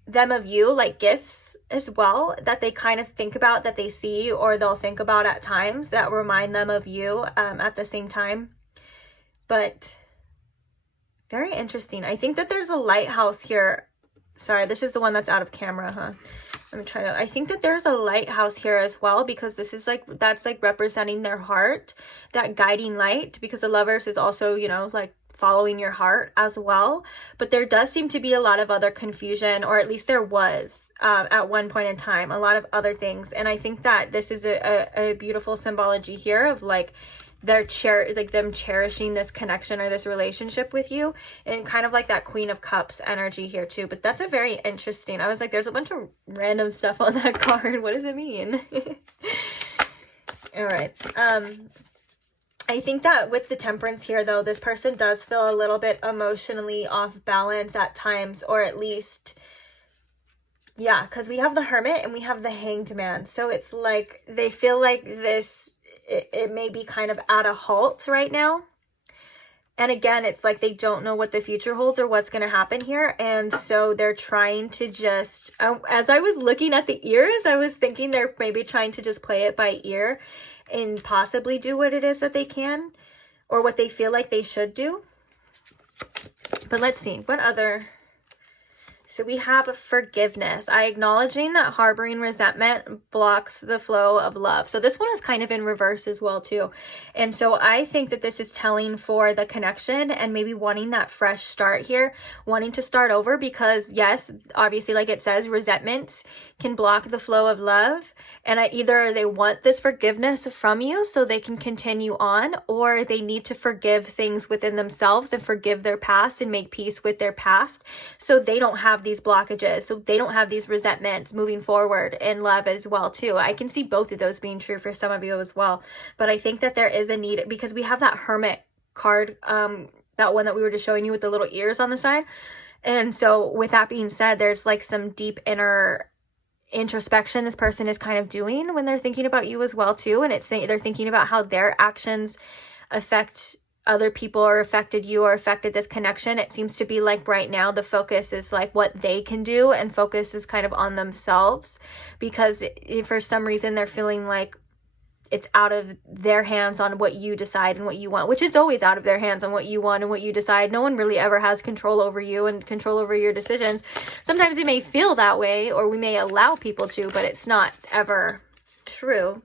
them of you, like gifts as well, that they kind of think about, that they see, or they'll think about at times that remind them of you at the same time. But very interesting. I think that there's a lighthouse here. Sorry, this is the one that's out of camera, huh? Let me try to, I think that there's a lighthouse here as well, because this is like, that's like representing their heart, that guiding light, because the Lovers is also, you know, like following your heart as well. But there does seem to be a lot of other confusion, or at least there was at one point in time, a lot of other things. And I think that this is a beautiful symbology here of like they're them cherishing this connection or this relationship with you, and kind of like that Queen of Cups energy here too. But that's a very interesting, I was like, there's a bunch of random stuff on that card. What does it mean? All right. I think that with the Temperance here, though, this person does feel a little bit emotionally off balance at times, or at least, yeah, because we have the Hermit and we have the Hanged Man. So it's like they feel like this, it may be kind of at a halt right now. And again, it's like they don't know what the future holds or what's going to happen here. And so they're trying to just, as I was looking at the ears, I was thinking they're maybe trying to just play it by ear and possibly do what it is that they can, or what they feel like they should do. But let's see, what other... So we have forgiveness. I acknowledging that harboring resentment blocks the flow of love. So this one is kind of in reverse as well too. And so I think that this is telling for the connection and maybe wanting that fresh start here, wanting to start over, because yes, obviously, like it says, resentment can block the flow of love. And either they want this forgiveness from you so they can continue on, or they need to forgive things within themselves and forgive their past and make peace with their past, so they don't have these blockages, so they don't have these resentments moving forward in love as well too. I can see both of those being true for some of you as well. But I think that there is a need, because we have that Hermit card, that one that we were just showing you with the little ears on the side. And so with that being said, there's like some deep inner introspection this person is kind of doing when they're thinking about you as well too. And they're thinking about how their actions affect other people, or affected you, or affected this connection. It seems to be like right now the focus is like what they can do, and focus is kind of on themselves, because for some reason they're feeling like it's out of their hands on what you decide and what you want, which is always out of their hands on what you want and what you decide. No one really ever has control over you and control over your decisions. Sometimes it may feel that way, or we may allow people to, but it's not ever true.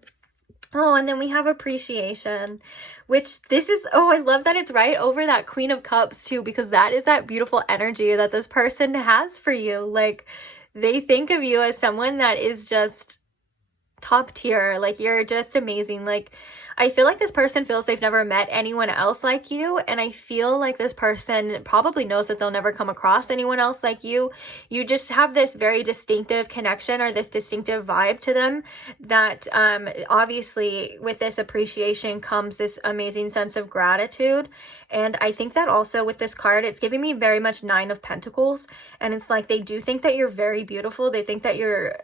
Oh, and then we have appreciation, which this is, oh, I love that it's right over that Queen of Cups too, because that is that beautiful energy that this person has for you. Like, they think of you as someone that is just top tier. Like, you're just amazing. Like, I feel like this person feels they've never met anyone else like you, and I feel like this person probably knows that they'll never come across anyone else like you. You just have this very distinctive connection, or this distinctive vibe to them, that obviously with this appreciation comes this amazing sense of gratitude. And I think that also with this card, it's giving me very much Nine of Pentacles, and it's like they do think that you're very beautiful. They think that you're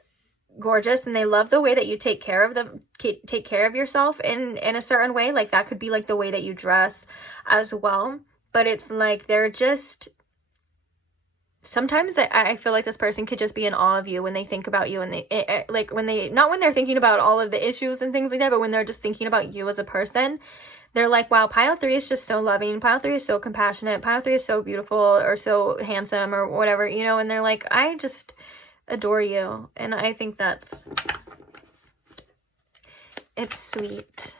gorgeous, and they love the way that you take care of them, take care of yourself in a certain way. Like, that could be like the way that you dress as well. But it's like they're just, sometimes I feel like this person could just be in awe of you when they think about you, and they like when they, not when they're thinking about all of the issues and things like that, but when they're just thinking about you as a person, they're like, wow, pile 3 is just so loving, pile 3 is so compassionate, pile 3 is so beautiful, or so handsome, or whatever, you know. And they're like, I just adore you. And I think it's sweet.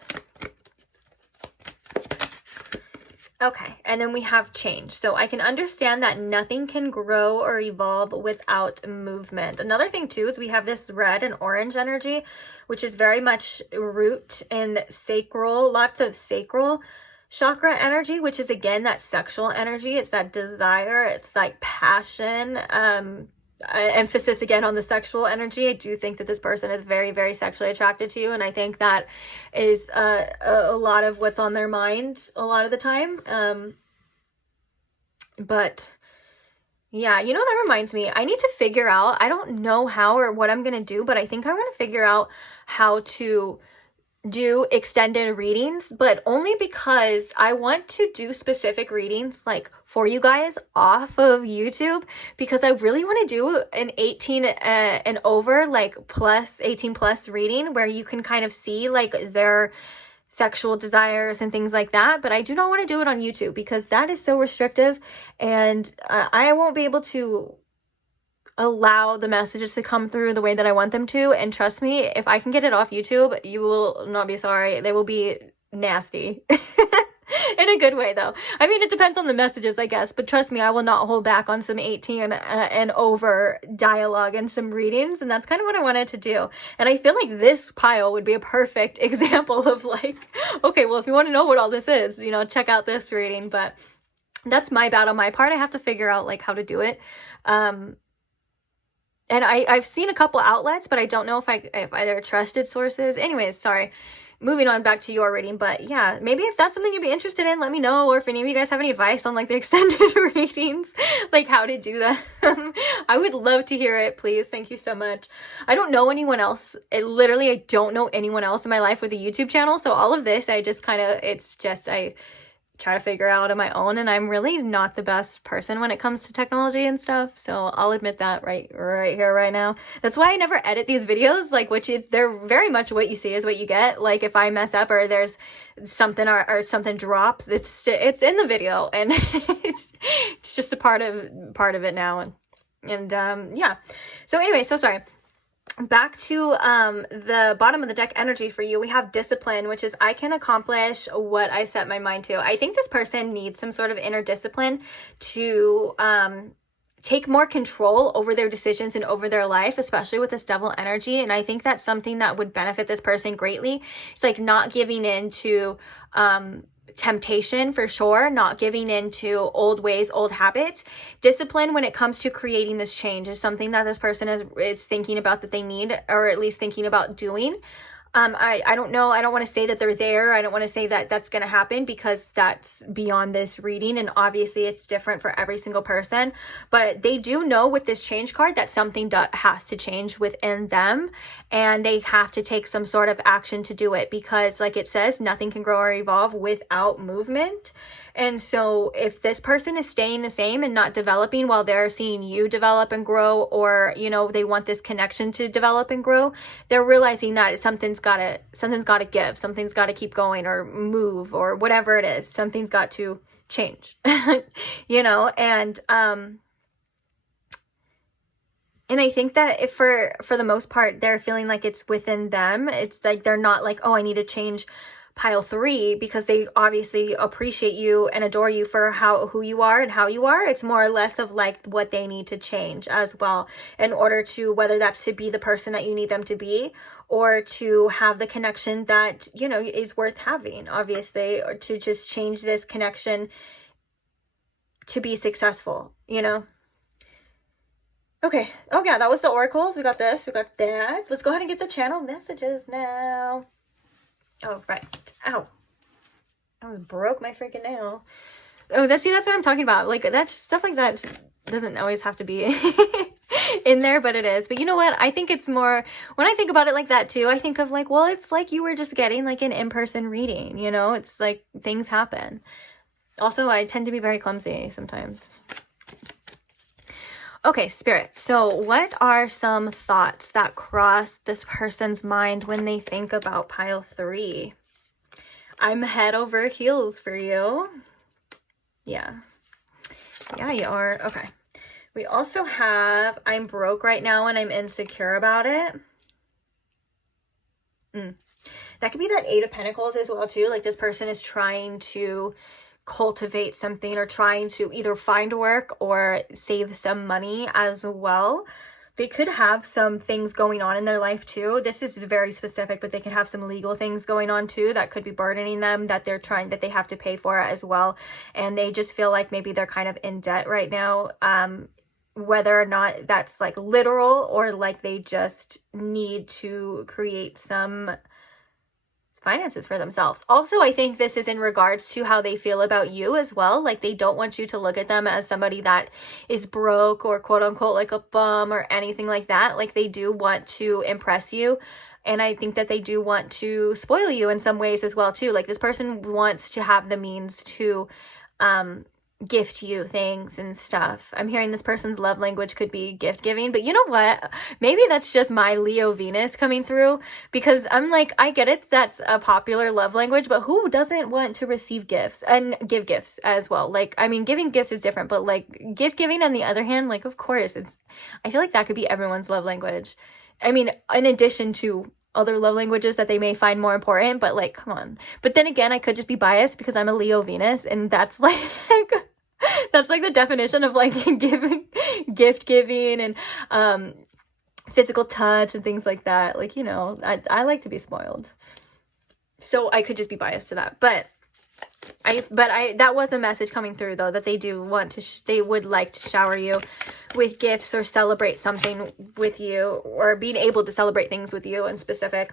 Okay, and then we have change. So I can understand that nothing can grow or evolve without movement. Another thing too is we have this red and orange energy, which is very much root and sacral, lots of sacral chakra energy, which is again that sexual energy. It's that desire, it's like passion, emphasis again on the sexual energy. I do think that this person is very, very sexually attracted to you, and I think that is a lot of what's on their mind a lot of the time. But yeah, you know, that reminds me, I need to figure out, I don't know how or what I'm gonna do, but I think I'm gonna figure out how to do extended readings, but only because I want to do specific readings like for you guys off of YouTube, because I really want to do an 18 and over, like plus 18 plus reading, where you can kind of see like their sexual desires and things like that. But I do not want to do it on YouTube, because that is so restrictive, and I won't be able to allow the messages to come through the way that I want them to. And trust me, if I can get it off YouTube, you will not be sorry. They will be nasty. In a good way, though. I mean, it depends on the messages, I guess. But trust me, I will not hold back on some 18 and over dialogue and some readings. And that's kind of what I wanted to do. And I feel like this pile would be a perfect example of like, okay, well, if you want to know what all this is, you know, check out this reading. But that's my bad on my part. I have to figure out like how to do it. And I've seen a couple outlets, but I don't know if they're trusted sources. Anyways, sorry. Moving on back to your reading, but yeah, maybe if that's something you'd be interested in, let me know. Or if any of you guys have any advice on like the extended readings, like how to do that, I would love to hear it, please. Thank you so much. I don't know anyone else. I don't know anyone else in my life with a YouTube channel. So all of this, I try to figure out on my own, and I'm really not the best person when it comes to technology and stuff, so I'll admit that right here, right now. That's why I never edit these videos, like, they're very much what you see is what you get. Like, if I mess up or there's something or something drops, it's in the video, and it's just a part of it now, and yeah. So anyway, so sorry. Back to the bottom of the deck energy for you, we have discipline, which is I can accomplish what I set my mind to. I think this person needs some sort of inner discipline to take more control over their decisions and over their life, especially with this devil energy. And I think that's something that would benefit this person greatly. It's like not giving in to temptation, for sure, not giving into old ways, old habits. Discipline when it comes to creating this change is something that this person is thinking about that they need, or at least thinking about doing. I don't know. I don't want to say that they're there. I don't want to say that that's going to happen, because that's beyond this reading. And obviously it's different for every single person, but they do know with this change card that something has to change within them, and they have to take some sort of action to do it, because like it says, nothing can grow or evolve without movement. And so if this person is staying the same and not developing while they're seeing you develop and grow, or, you know, they want this connection to develop and grow, they're realizing that something's got to give, something's got to keep going or move or whatever it is. Something's got to change, you know, and I think that if for the most part, they're feeling like it's within them. It's like, they're not like, oh, I need to change pile 3, because they obviously appreciate you and adore you for who you are and how you are. It's more or less of like what they need to change as well, in order to, whether that's to be the person that you need them to be, or to have the connection that, you know, is worth having, obviously, or to just change this connection to be successful, you know. Okay. Oh yeah, that was the oracles. We got this, we got that. Let's go ahead and get the channel messages now. Oh, right. Ow. I almost broke my freaking nail. Oh, that's what I'm talking about. Like, that stuff like that doesn't always have to be in there, but it is. But you know what? I think it's more, when I think about it like that too, I think of like, well, it's like you were just getting like an in-person reading, you know? It's like things happen. Also, I tend to be very clumsy sometimes. Okay, Spirit. So what are some thoughts that cross this person's mind when they think about pile 3? I'm head over heels for you. Yeah. Yeah, you are. Okay. We also have, I'm broke right now and I'm insecure about it. That could be that 8 of Pentacles as well too. Like, this person is trying to cultivate something, or trying to either find work or save some money as well. They could have some things going on in their life too. This is very specific, but they could have some legal things going on too that could be burdening them, that they have to pay for as well. And they just feel like maybe they're kind of in debt right now. Whether or not that's like literal, or like they just need to create some finances for themselves. Also, I think this is in regards to how they feel about you as well. Like, they don't want you to look at them as somebody that is broke or quote unquote like a bum or anything like that. Like, they do want to impress you. And I think that they do want to spoil you in some ways as well too. Like, this person wants to have the means to gift you things and stuff. I'm hearing this person's love language could be gift giving, but you know what? Maybe that's just my Leo Venus coming through, because I'm like, I get it, that's a popular love language, but who doesn't want to receive gifts and give gifts as well? Like, I mean, giving gifts is different, but like gift giving on the other hand, like, of course, I feel like that could be everyone's love language. I mean, in addition to other love languages that they may find more important, but like, come on. But then again, I could just be biased because I'm a Leo Venus, and that's like that's like the definition of like gift giving and physical touch and things like that. Like, you know, I like to be spoiled. So I could just be biased to that. But that was a message coming through though, that they do want to, they would like to shower you with gifts or celebrate something with you, or being able to celebrate things with you in specific.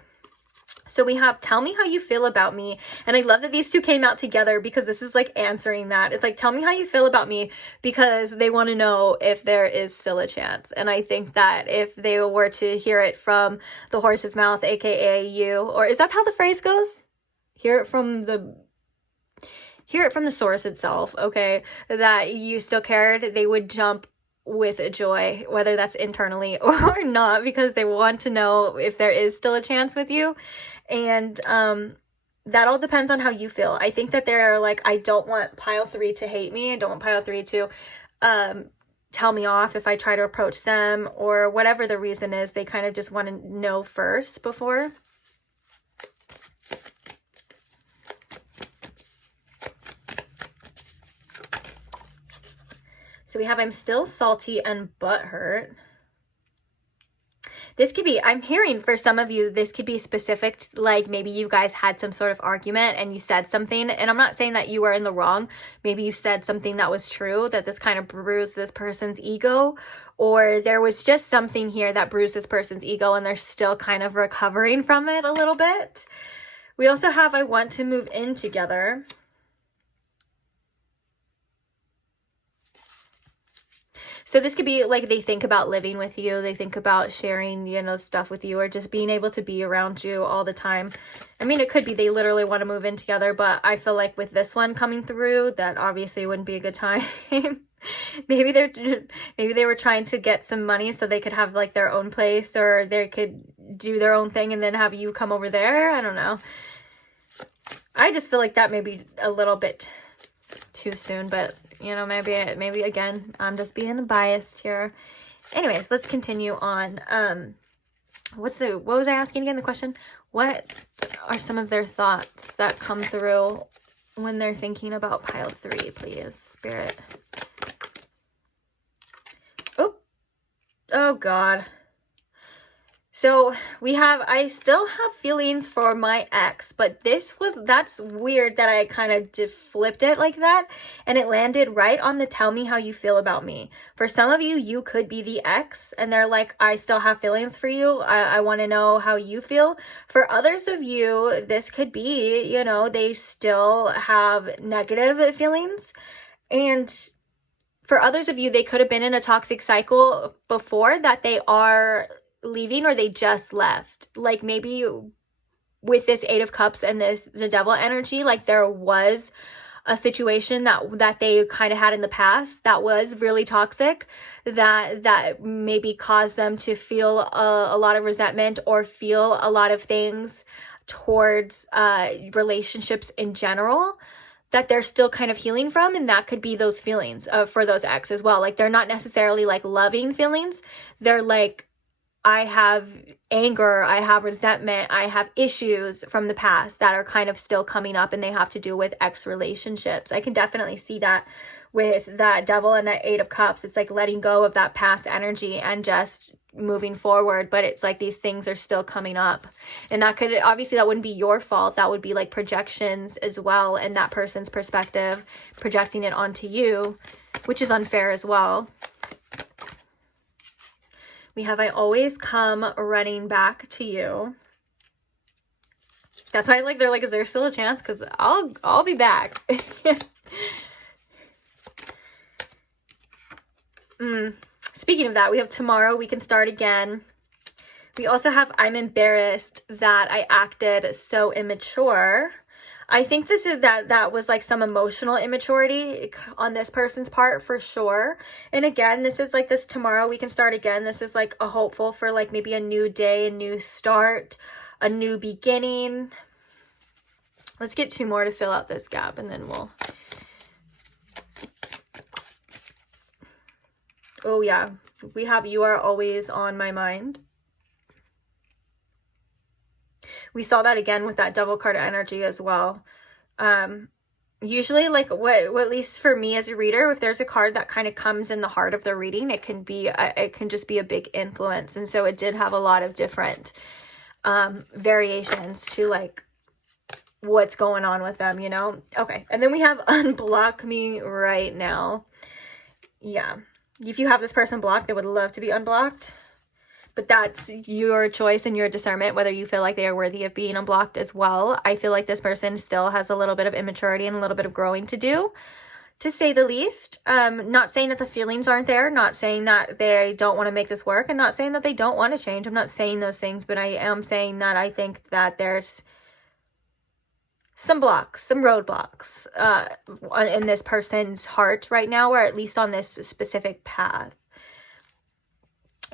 So we have, tell me how you feel about me. And I love that these two came out together, because this is like answering that. It's like, tell me how you feel about me, because they want to know if there is still a chance. And I think that if they were to hear it from the horse's mouth, aka you, or is that how the phrase goes? Hear it from the source itself, okay, that you still cared, they would jump with joy, whether that's internally or not, because they want to know if there is still a chance with you. And that all depends on how you feel. I think that they're like, I don't want pile 3 to hate me. I don't want pile 3 to tell me off if I try to approach them, or whatever the reason is. They kind of just want to know first before. So we have, I'm still salty and butthurt. This could be, I'm hearing for some of you, this could be specific, like maybe you guys had some sort of argument and you said something, and I'm not saying that you were in the wrong. Maybe you said something that was true, that this kind of bruised this person's ego, or there was just something here that bruised this person's ego and they're still kind of recovering from it a little bit. We also have, I want to move in together. So this could be like they think about living with you. They think about sharing, you know, stuff with you, or just being able to be around you all the time. I mean, it could be they literally want to move in together, but I feel like with this one coming through, that obviously wouldn't be a good time. Maybe they were trying to get some money so they could have like their own place, or they could do their own thing and then have you come over there. I don't know. I just feel like that may be a little bit too soon, but you know, maybe again, I'm just being biased here. Anyways, let's continue on. What was I asking again? The question, what are some of their thoughts that come through when they're thinking about pile 3, please, Spirit? Oh God. So we have, I still have feelings for my ex, but that's weird that I kind of flipped it like that, and it landed right on the tell me how you feel about me. For some of you, you could be the ex, and they're like, I still have feelings for you. I want to know how you feel. For others of you, this could be, you know, they still have negative feelings. And for others of you, they could have been in a toxic cycle before that they are leaving, or they just left. Like maybe with this 8 of Cups and the Devil energy, like there was a situation that they kind of had in the past that was really toxic, that maybe caused them to feel a lot of resentment, or feel a lot of things towards relationships in general, that they're still kind of healing from. And that could be those feelings for those ex as well. Like they're not necessarily like loving feelings. They're like, I have anger, I have resentment, I have issues from the past that are kind of still coming up, and they have to do with ex relationships. I can definitely see that with that Devil and that 8 of Cups. It's like letting go of that past energy and just moving forward, but it's like these things are still coming up, and that could, obviously that wouldn't be your fault. That would be like projections as well, and that person's perspective projecting it onto you, which is unfair as well. We have, I always come running back to you. That's why like they're like, is there still a chance? Because I'll be back. Speaking of that, we have tomorrow we can start again. We also have, I'm embarrassed that I acted so immature. I think this is that was like some emotional immaturity on this person's part for sure. And again, this is like this tomorrow we can start again. This is like a hopeful for like maybe a new day, a new start, a new beginning. Let's get 2 more to fill out this gap, and then we'll. Oh yeah, we have, you are always on my mind. We saw that again with that devil card energy as well. Usually, like, what at least for me as a reader, if there's a card that kind of comes in the heart of the reading, it can just be a big influence. And so it did have a lot of different variations to, like, what's going on with them, you know? Okay, and then we have unblock me right now. Yeah, if you have this person blocked, they would love to be unblocked. But that's your choice and your discernment, whether you feel like they are worthy of being unblocked as well. I feel like this person still has a little bit of immaturity and a little bit of growing to do, to say the least. Not saying that the feelings aren't there, not saying that they don't want to make this work, and not saying that they don't want to change. I'm not saying those things, but I am saying that I think that there's some blocks, some roadblocks in this person's heart right now, or at least on this specific path.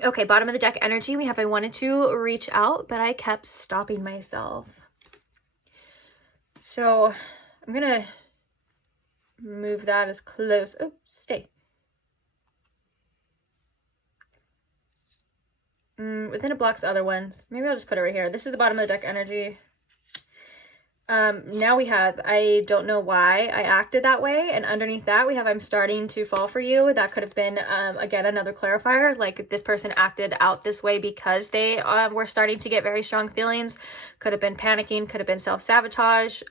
Okay, bottom of the deck energy, we have I wanted to reach out, but I kept stopping myself. So I'm going to move that as close. Oh, stay. But then it blocks other ones. Maybe I'll just put it right here. This is the bottom of the deck energy. Now we have, I don't know why I acted that way. And underneath that, we have, I'm starting to fall for you. That could have been, again, another clarifier. Like, this person acted out this way because they were starting to get very strong feelings. Could have been panicking, could have been self-sabotage.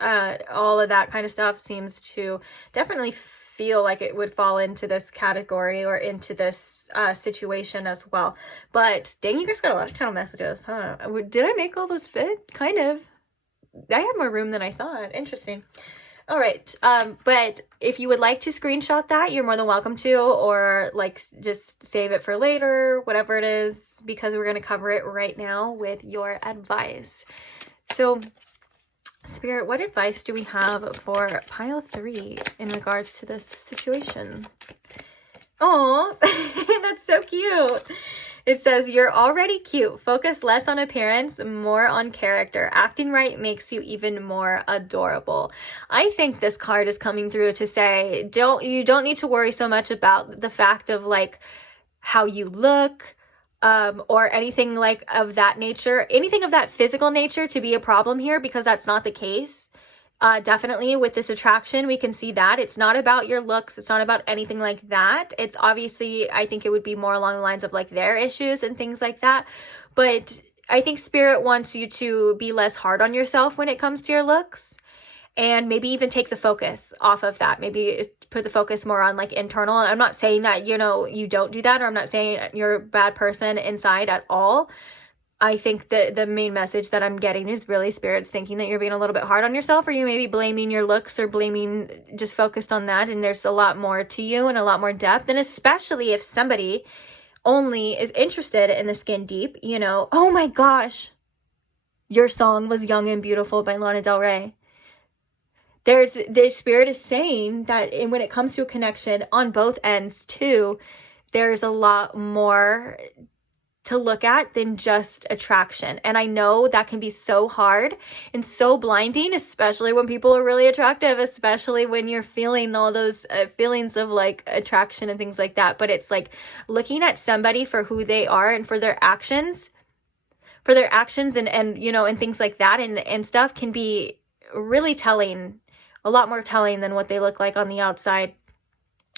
All of that kind of stuff seems to definitely feel like it would fall into this category or into this situation as well. But dang, you guys got a lot of channel messages, huh? Did I make all those fit? Kind of. I have more room than I thought. Interesting. All right. But if you would like to screenshot that, you're more than welcome to, or like just save it for later, whatever it is, because we're going to cover it right now with your advice. So Spirit, what advice do we have for pile 3 in regards to this situation? Oh, that's so cute. It says, you're already cute. Focus less on appearance, more on character. Acting right makes you even more adorable. I think this card is coming through to say, you don't need to worry so much about the fact of like how you look, or anything like of that nature, anything of that physical nature to be a problem here, because that's not the case. Definitely with this attraction, we can see that it's not about your looks. It's not about anything like that. It's obviously, I think it would be more along the lines of like their issues and things like that. But I think Spirit wants you to be less hard on yourself when it comes to your looks, and maybe even take the focus off of that. Maybe put the focus more on like internal. And I'm not saying that, you know, you don't do that, or I'm not saying you're a bad person inside at all. I think that the main message that I'm getting is really Spirit's thinking that you're being a little bit hard on yourself, or you may be blaming your looks or blaming, just focused on that. And there's a lot more to you and a lot more depth. And especially if somebody only is interested in the skin deep, you know, oh my gosh, your song was Young and Beautiful by Lana Del Rey. The Spirit is saying that when it comes to a connection on both ends too, there's a lot more to look at than just attraction. And I know that can be so hard and so blinding, especially when people are really attractive, especially when you're feeling all those feelings of like attraction and things like that. But it's like looking at somebody for who they are and for their actions and you know, and things like that and stuff can be really telling, a lot more telling than what they look like on the outside.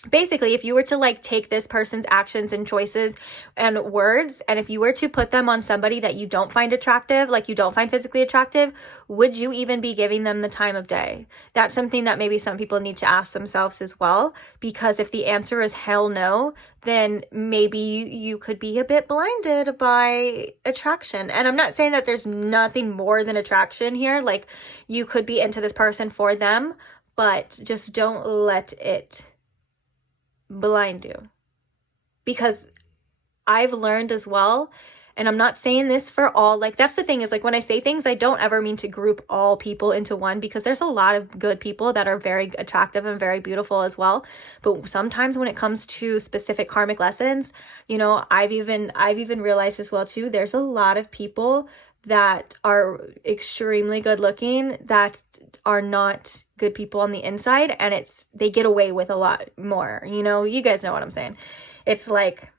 Basically, if you were to like take this person's actions and choices and words, and if you were to put them on somebody that you don't find attractive, like you don't find physically attractive, would you even be giving them the time of day? That's something that maybe some people need to ask themselves as well, because if the answer is hell no, then maybe you could be a bit blinded by attraction. And I'm not saying that there's nothing more than attraction here. Like, you could be into this person for them, but just don't let it blind you. Because I've learned as well, and I'm not saying this for all, like that's the thing, is like when I say things, I don't ever mean to group all people into one, because there's a lot of good people that are very attractive and very beautiful as well. But sometimes when it comes to specific karmic lessons, you know, I've even realized as well too, there's a lot of people that are extremely good looking that are not good people on the inside, and they get away with a lot more, you know, you guys know what I'm saying. It's like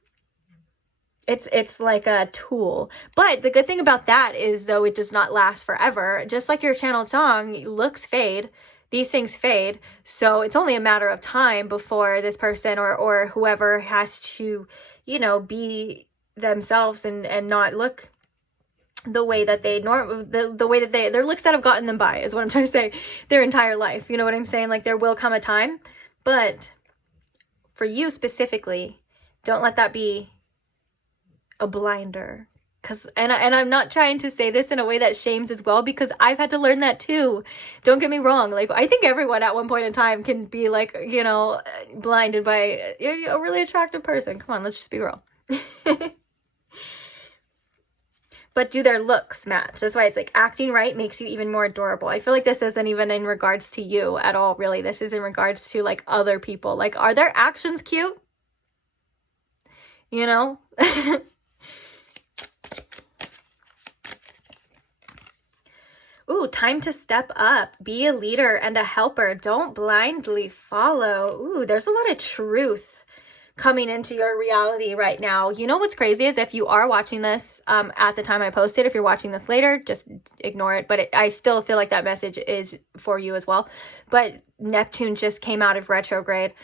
It's like a tool. But the good thing about that is, though, it does not last forever. Just like your channeled song, looks fade, these things fade. So it's only a matter of time before this person or whoever has to, you know, be themselves and not look the way that they the way that their looks that have gotten them by, is what I'm trying to say, their entire life. You know what I'm saying? Like, there will come a time, but for you specifically, don't let that be a blinder. And I'm not trying to say this in a way that shames as well, because I've had to learn that too. Don't get me wrong. Like, I think everyone at one point in time can be, like, you know, blinded by a really attractive person. Come on, let's just be real. But do their looks match? That's why it's like acting right makes you even more adorable. I feel like this isn't even in regards to you at all, really. This is in regards to, like, other people. Like, are their actions cute? You know? Ooh, time to step up. Be a leader and a helper. Don't blindly follow. Ooh, there's a lot of truth coming into your reality right now. You know what's crazy is, if you are watching this at the time I posted, if you're watching this later, just ignore it. But I still feel like that message is for you as well. But Neptune just came out of retrograde.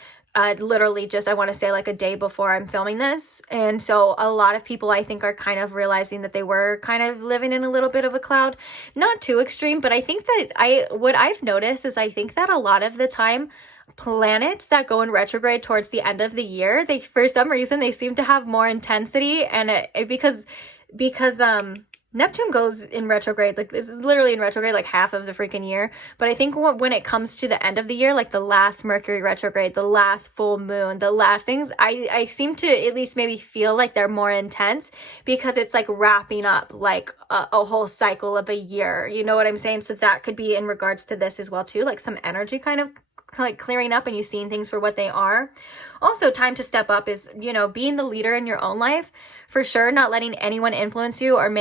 Literally just, I want to say, like a day before I'm filming this. And so a lot of people, I think, are kind of realizing that they were kind of living in a little bit of a cloud. Not too extreme, but I think that what I've noticed is, I think that a lot of the time, planets that go in retrograde towards the end of the year, they, for some reason, they seem to have more intensity. And because Neptune goes in retrograde, like, it's literally in retrograde like half of the freaking year. But I think when it comes to the end of the year, like the last Mercury retrograde, the last full moon, the last things, I seem to at least maybe feel like they're more intense, because it's like wrapping up like a whole cycle of a year. You know what I'm saying? So that could be in regards to this as well too, like some energy kind of like clearing up and you seeing things for what they are. Also, time to step up is, you know, being the leader in your own life, for sure. Not letting anyone influence you or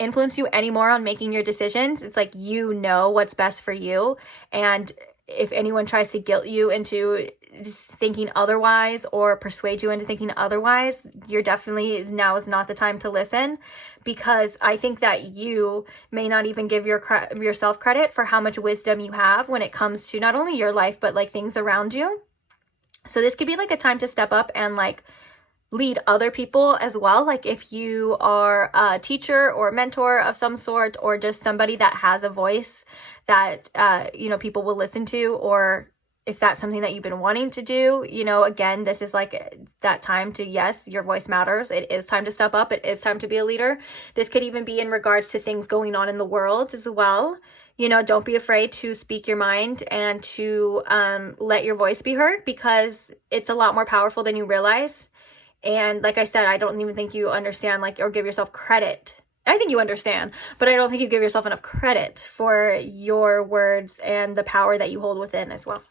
influence you anymore on making your decisions. It's like, you know what's best for you. And if anyone tries to guilt you into thinking otherwise or persuade you into thinking otherwise, you're definitely, now is not the time to listen, because I think that you may not even give yourself credit for how much wisdom you have when it comes to not only your life, but like things around you. So this could be like a time to step up and like lead other people as well. Like if you are a teacher or mentor of some sort, or just somebody that has a voice that, you know, people will listen to, or if that's something that you've been wanting to do, you know, again, this is like that time to, yes, your voice matters. It is time to step up. It is time to be a leader. This could even be in regards to things going on in the world as well. You know, don't be afraid to speak your mind and to let your voice be heard, because it's a lot more powerful than you realize. And like I said, I don't even think you understand, like, or give yourself credit. I think you understand, but I don't think you give yourself enough credit for your words and the power that you hold within as well.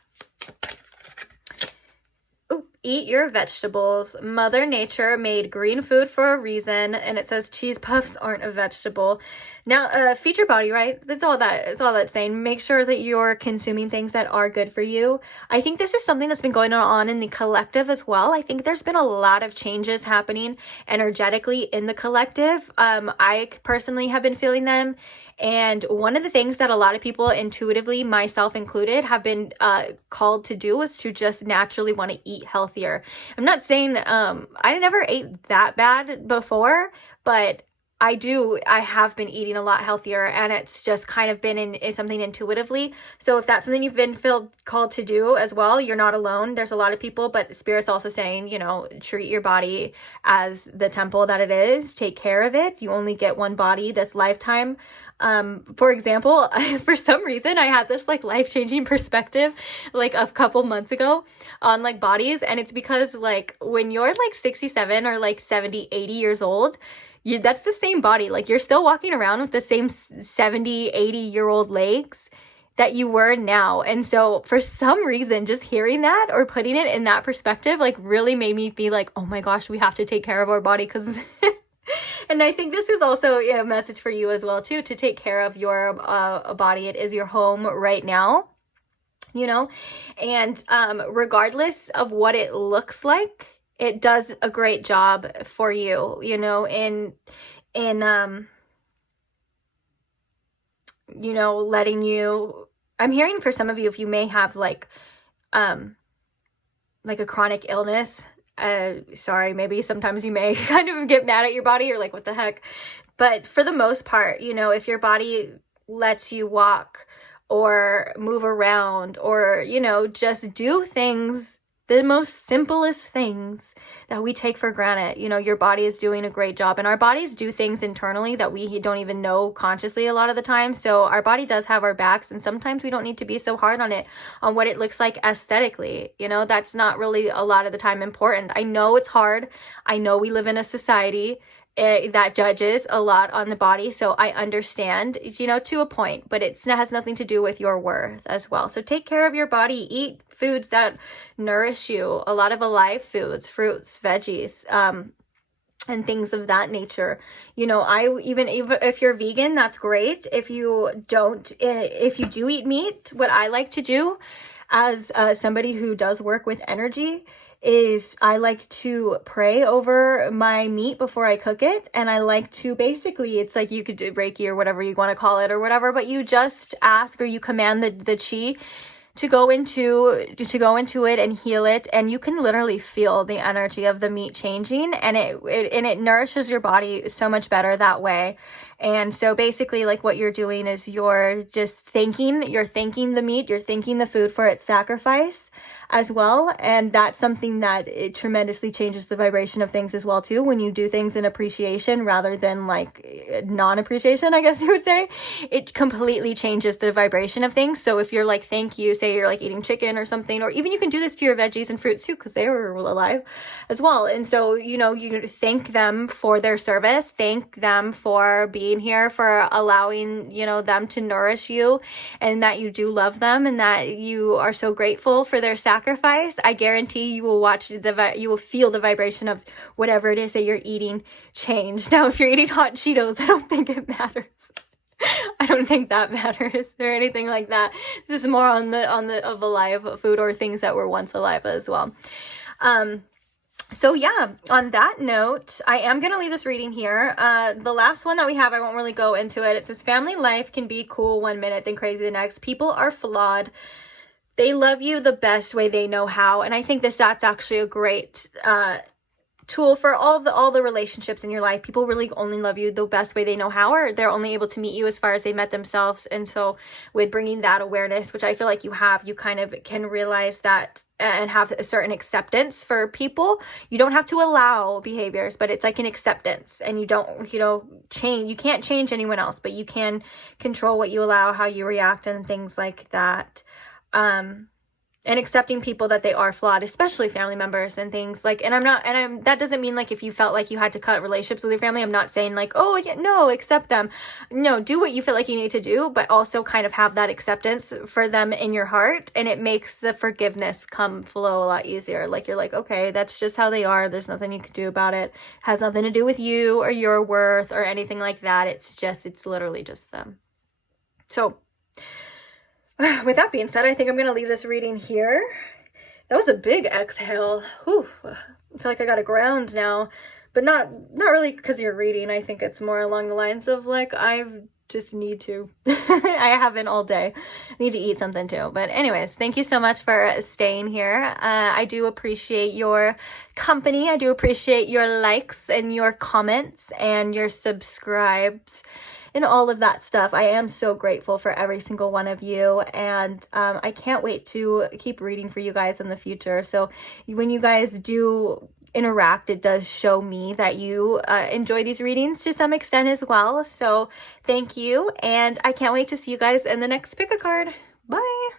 Ooh, eat your vegetables. Mother Nature made green food for a reason, and it says cheese puffs aren't a vegetable. Now, feed your body, right? That's all that's saying. Make sure that you're consuming things that are good for you. I think this is something that's been going on in the collective as well. I think there's been a lot of changes happening energetically in the collective. I personally have been feeling them. And one of the things that a lot of people intuitively, myself included, have been called to do is to just naturally want to eat healthier. I'm not saying I never ate that bad before, but I have been eating a lot healthier, and it's just kind of been in something intuitively. So if that's something you've been called to do as well, you're not alone. There's a lot of people, but Spirit's also saying, you know, treat your body as the temple that it is. Take care of it. You only get one body this lifetime. For example, for some reason I had this like life-changing perspective like a couple months ago on like bodies, and it's because like when you're like 67 or like 70, 80 years old, that's the same body. Like you're still walking around with the same 70, 80-year-old legs that you were now. And so for some reason, just hearing that or putting it in that perspective, like really made me be like, oh my gosh, we have to take care of our body. Because and I think this is also a message for you as well too, to take care of your body. It is your home right now, you know, and regardless of what it looks like, it does a great job for you, you know, in you know, letting you, I'm hearing for some of you, if you may have like a chronic illness, sorry, maybe sometimes you may kind of get mad at your body. You're like, what the heck? But for the most part, you know, if your body lets you walk or move around or, you know, just do things, the most simplest things that we take for granted, you know, your body is doing a great job. And our bodies do things internally that we don't even know consciously a lot of the time. So our body does have our backs, and sometimes we don't need to be so hard on it, on what it looks like aesthetically. You know, that's not really a lot of the time important. I know it's hard. I know we live in a society that judges a lot on the body, so I understand, you know, to a point, but it has nothing to do with your worth as well. So take care of your body, eat foods that nourish you, a lot of alive foods, fruits, veggies, and things of that nature. You know, even if you're vegan, that's great. If you do eat meat, what I like to do as somebody who does work with energy is I like to pray over my meat before I cook it. And I like to basically, it's like you could do Reiki or whatever you want to call it or whatever, but you just ask or you command the chi to go into it and heal it, and you can literally feel the energy of the meat changing, and it nourishes your body so much better that way. And so basically, like, what you're doing is you're thanking the meat, you're thanking the food for its sacrifice as well. And that's something that it tremendously changes the vibration of things as well too, when you do things in appreciation rather than like non-appreciation, I guess you would say. It completely changes the vibration of things. So if you're like, thank you, say you're like eating chicken or something, or even you can do this to your veggies and fruits too, because they were alive as well. And so, you know, you thank them for their service, thank them for being here, for allowing, you know, them to nourish you, and that you do love them, and that you are so grateful for their sacrifice. I guarantee you will feel the vibration of whatever it is that you're eating change. Now, if you're eating hot Cheetos, I don't think it matters. I don't think that matters or anything like that. This is more on the alive food or things that were once alive as well. So yeah, on that note, I am going to leave this reading here. The last one that we have, I won't really go into it. It says, family life can be cool one minute, then crazy the next. People are flawed. They love you the best way they know how. And I think that's actually a great tool for all the relationships in your life. People really only love you the best way they know how, or they're only able to meet you as far as they met themselves. And so with bringing that awareness, which I feel like you have, you kind of can realize that and have a certain acceptance for people. You don't have to allow behaviors, but it's like an acceptance, and you don't, you know, change. You can't change anyone else, but you can control what you allow, how you react, and things like that. And accepting people that they are flawed, especially family members and things like, that doesn't mean like if you felt like you had to cut relationships with your family, I'm not saying like, oh yeah, no, accept them. No, do what you feel like you need to do, but also kind of have that acceptance for them in your heart. And it makes the forgiveness flow a lot easier. Like, you're like, okay, that's just how they are. There's nothing you can do about it. It has nothing to do with you or your worth or anything like that. It's literally just them. So with that being said, I think I'm going to leave this reading here. That was a big exhale. Whew. I feel like I got to ground now, but not really because you're reading. I think it's more along the lines of like, I just need to. I haven't all day. I need to eat something too. But anyways, thank you so much for staying here. I do appreciate your company. I do appreciate your likes and your comments and your subscribes and all of that stuff. I am so grateful for every single one of you, and I can't wait to keep reading for you guys in the future. So when you guys do interact, it does show me that you enjoy these readings to some extent as well. So thank you, and I can't wait to see you guys in the next pick a card. Bye.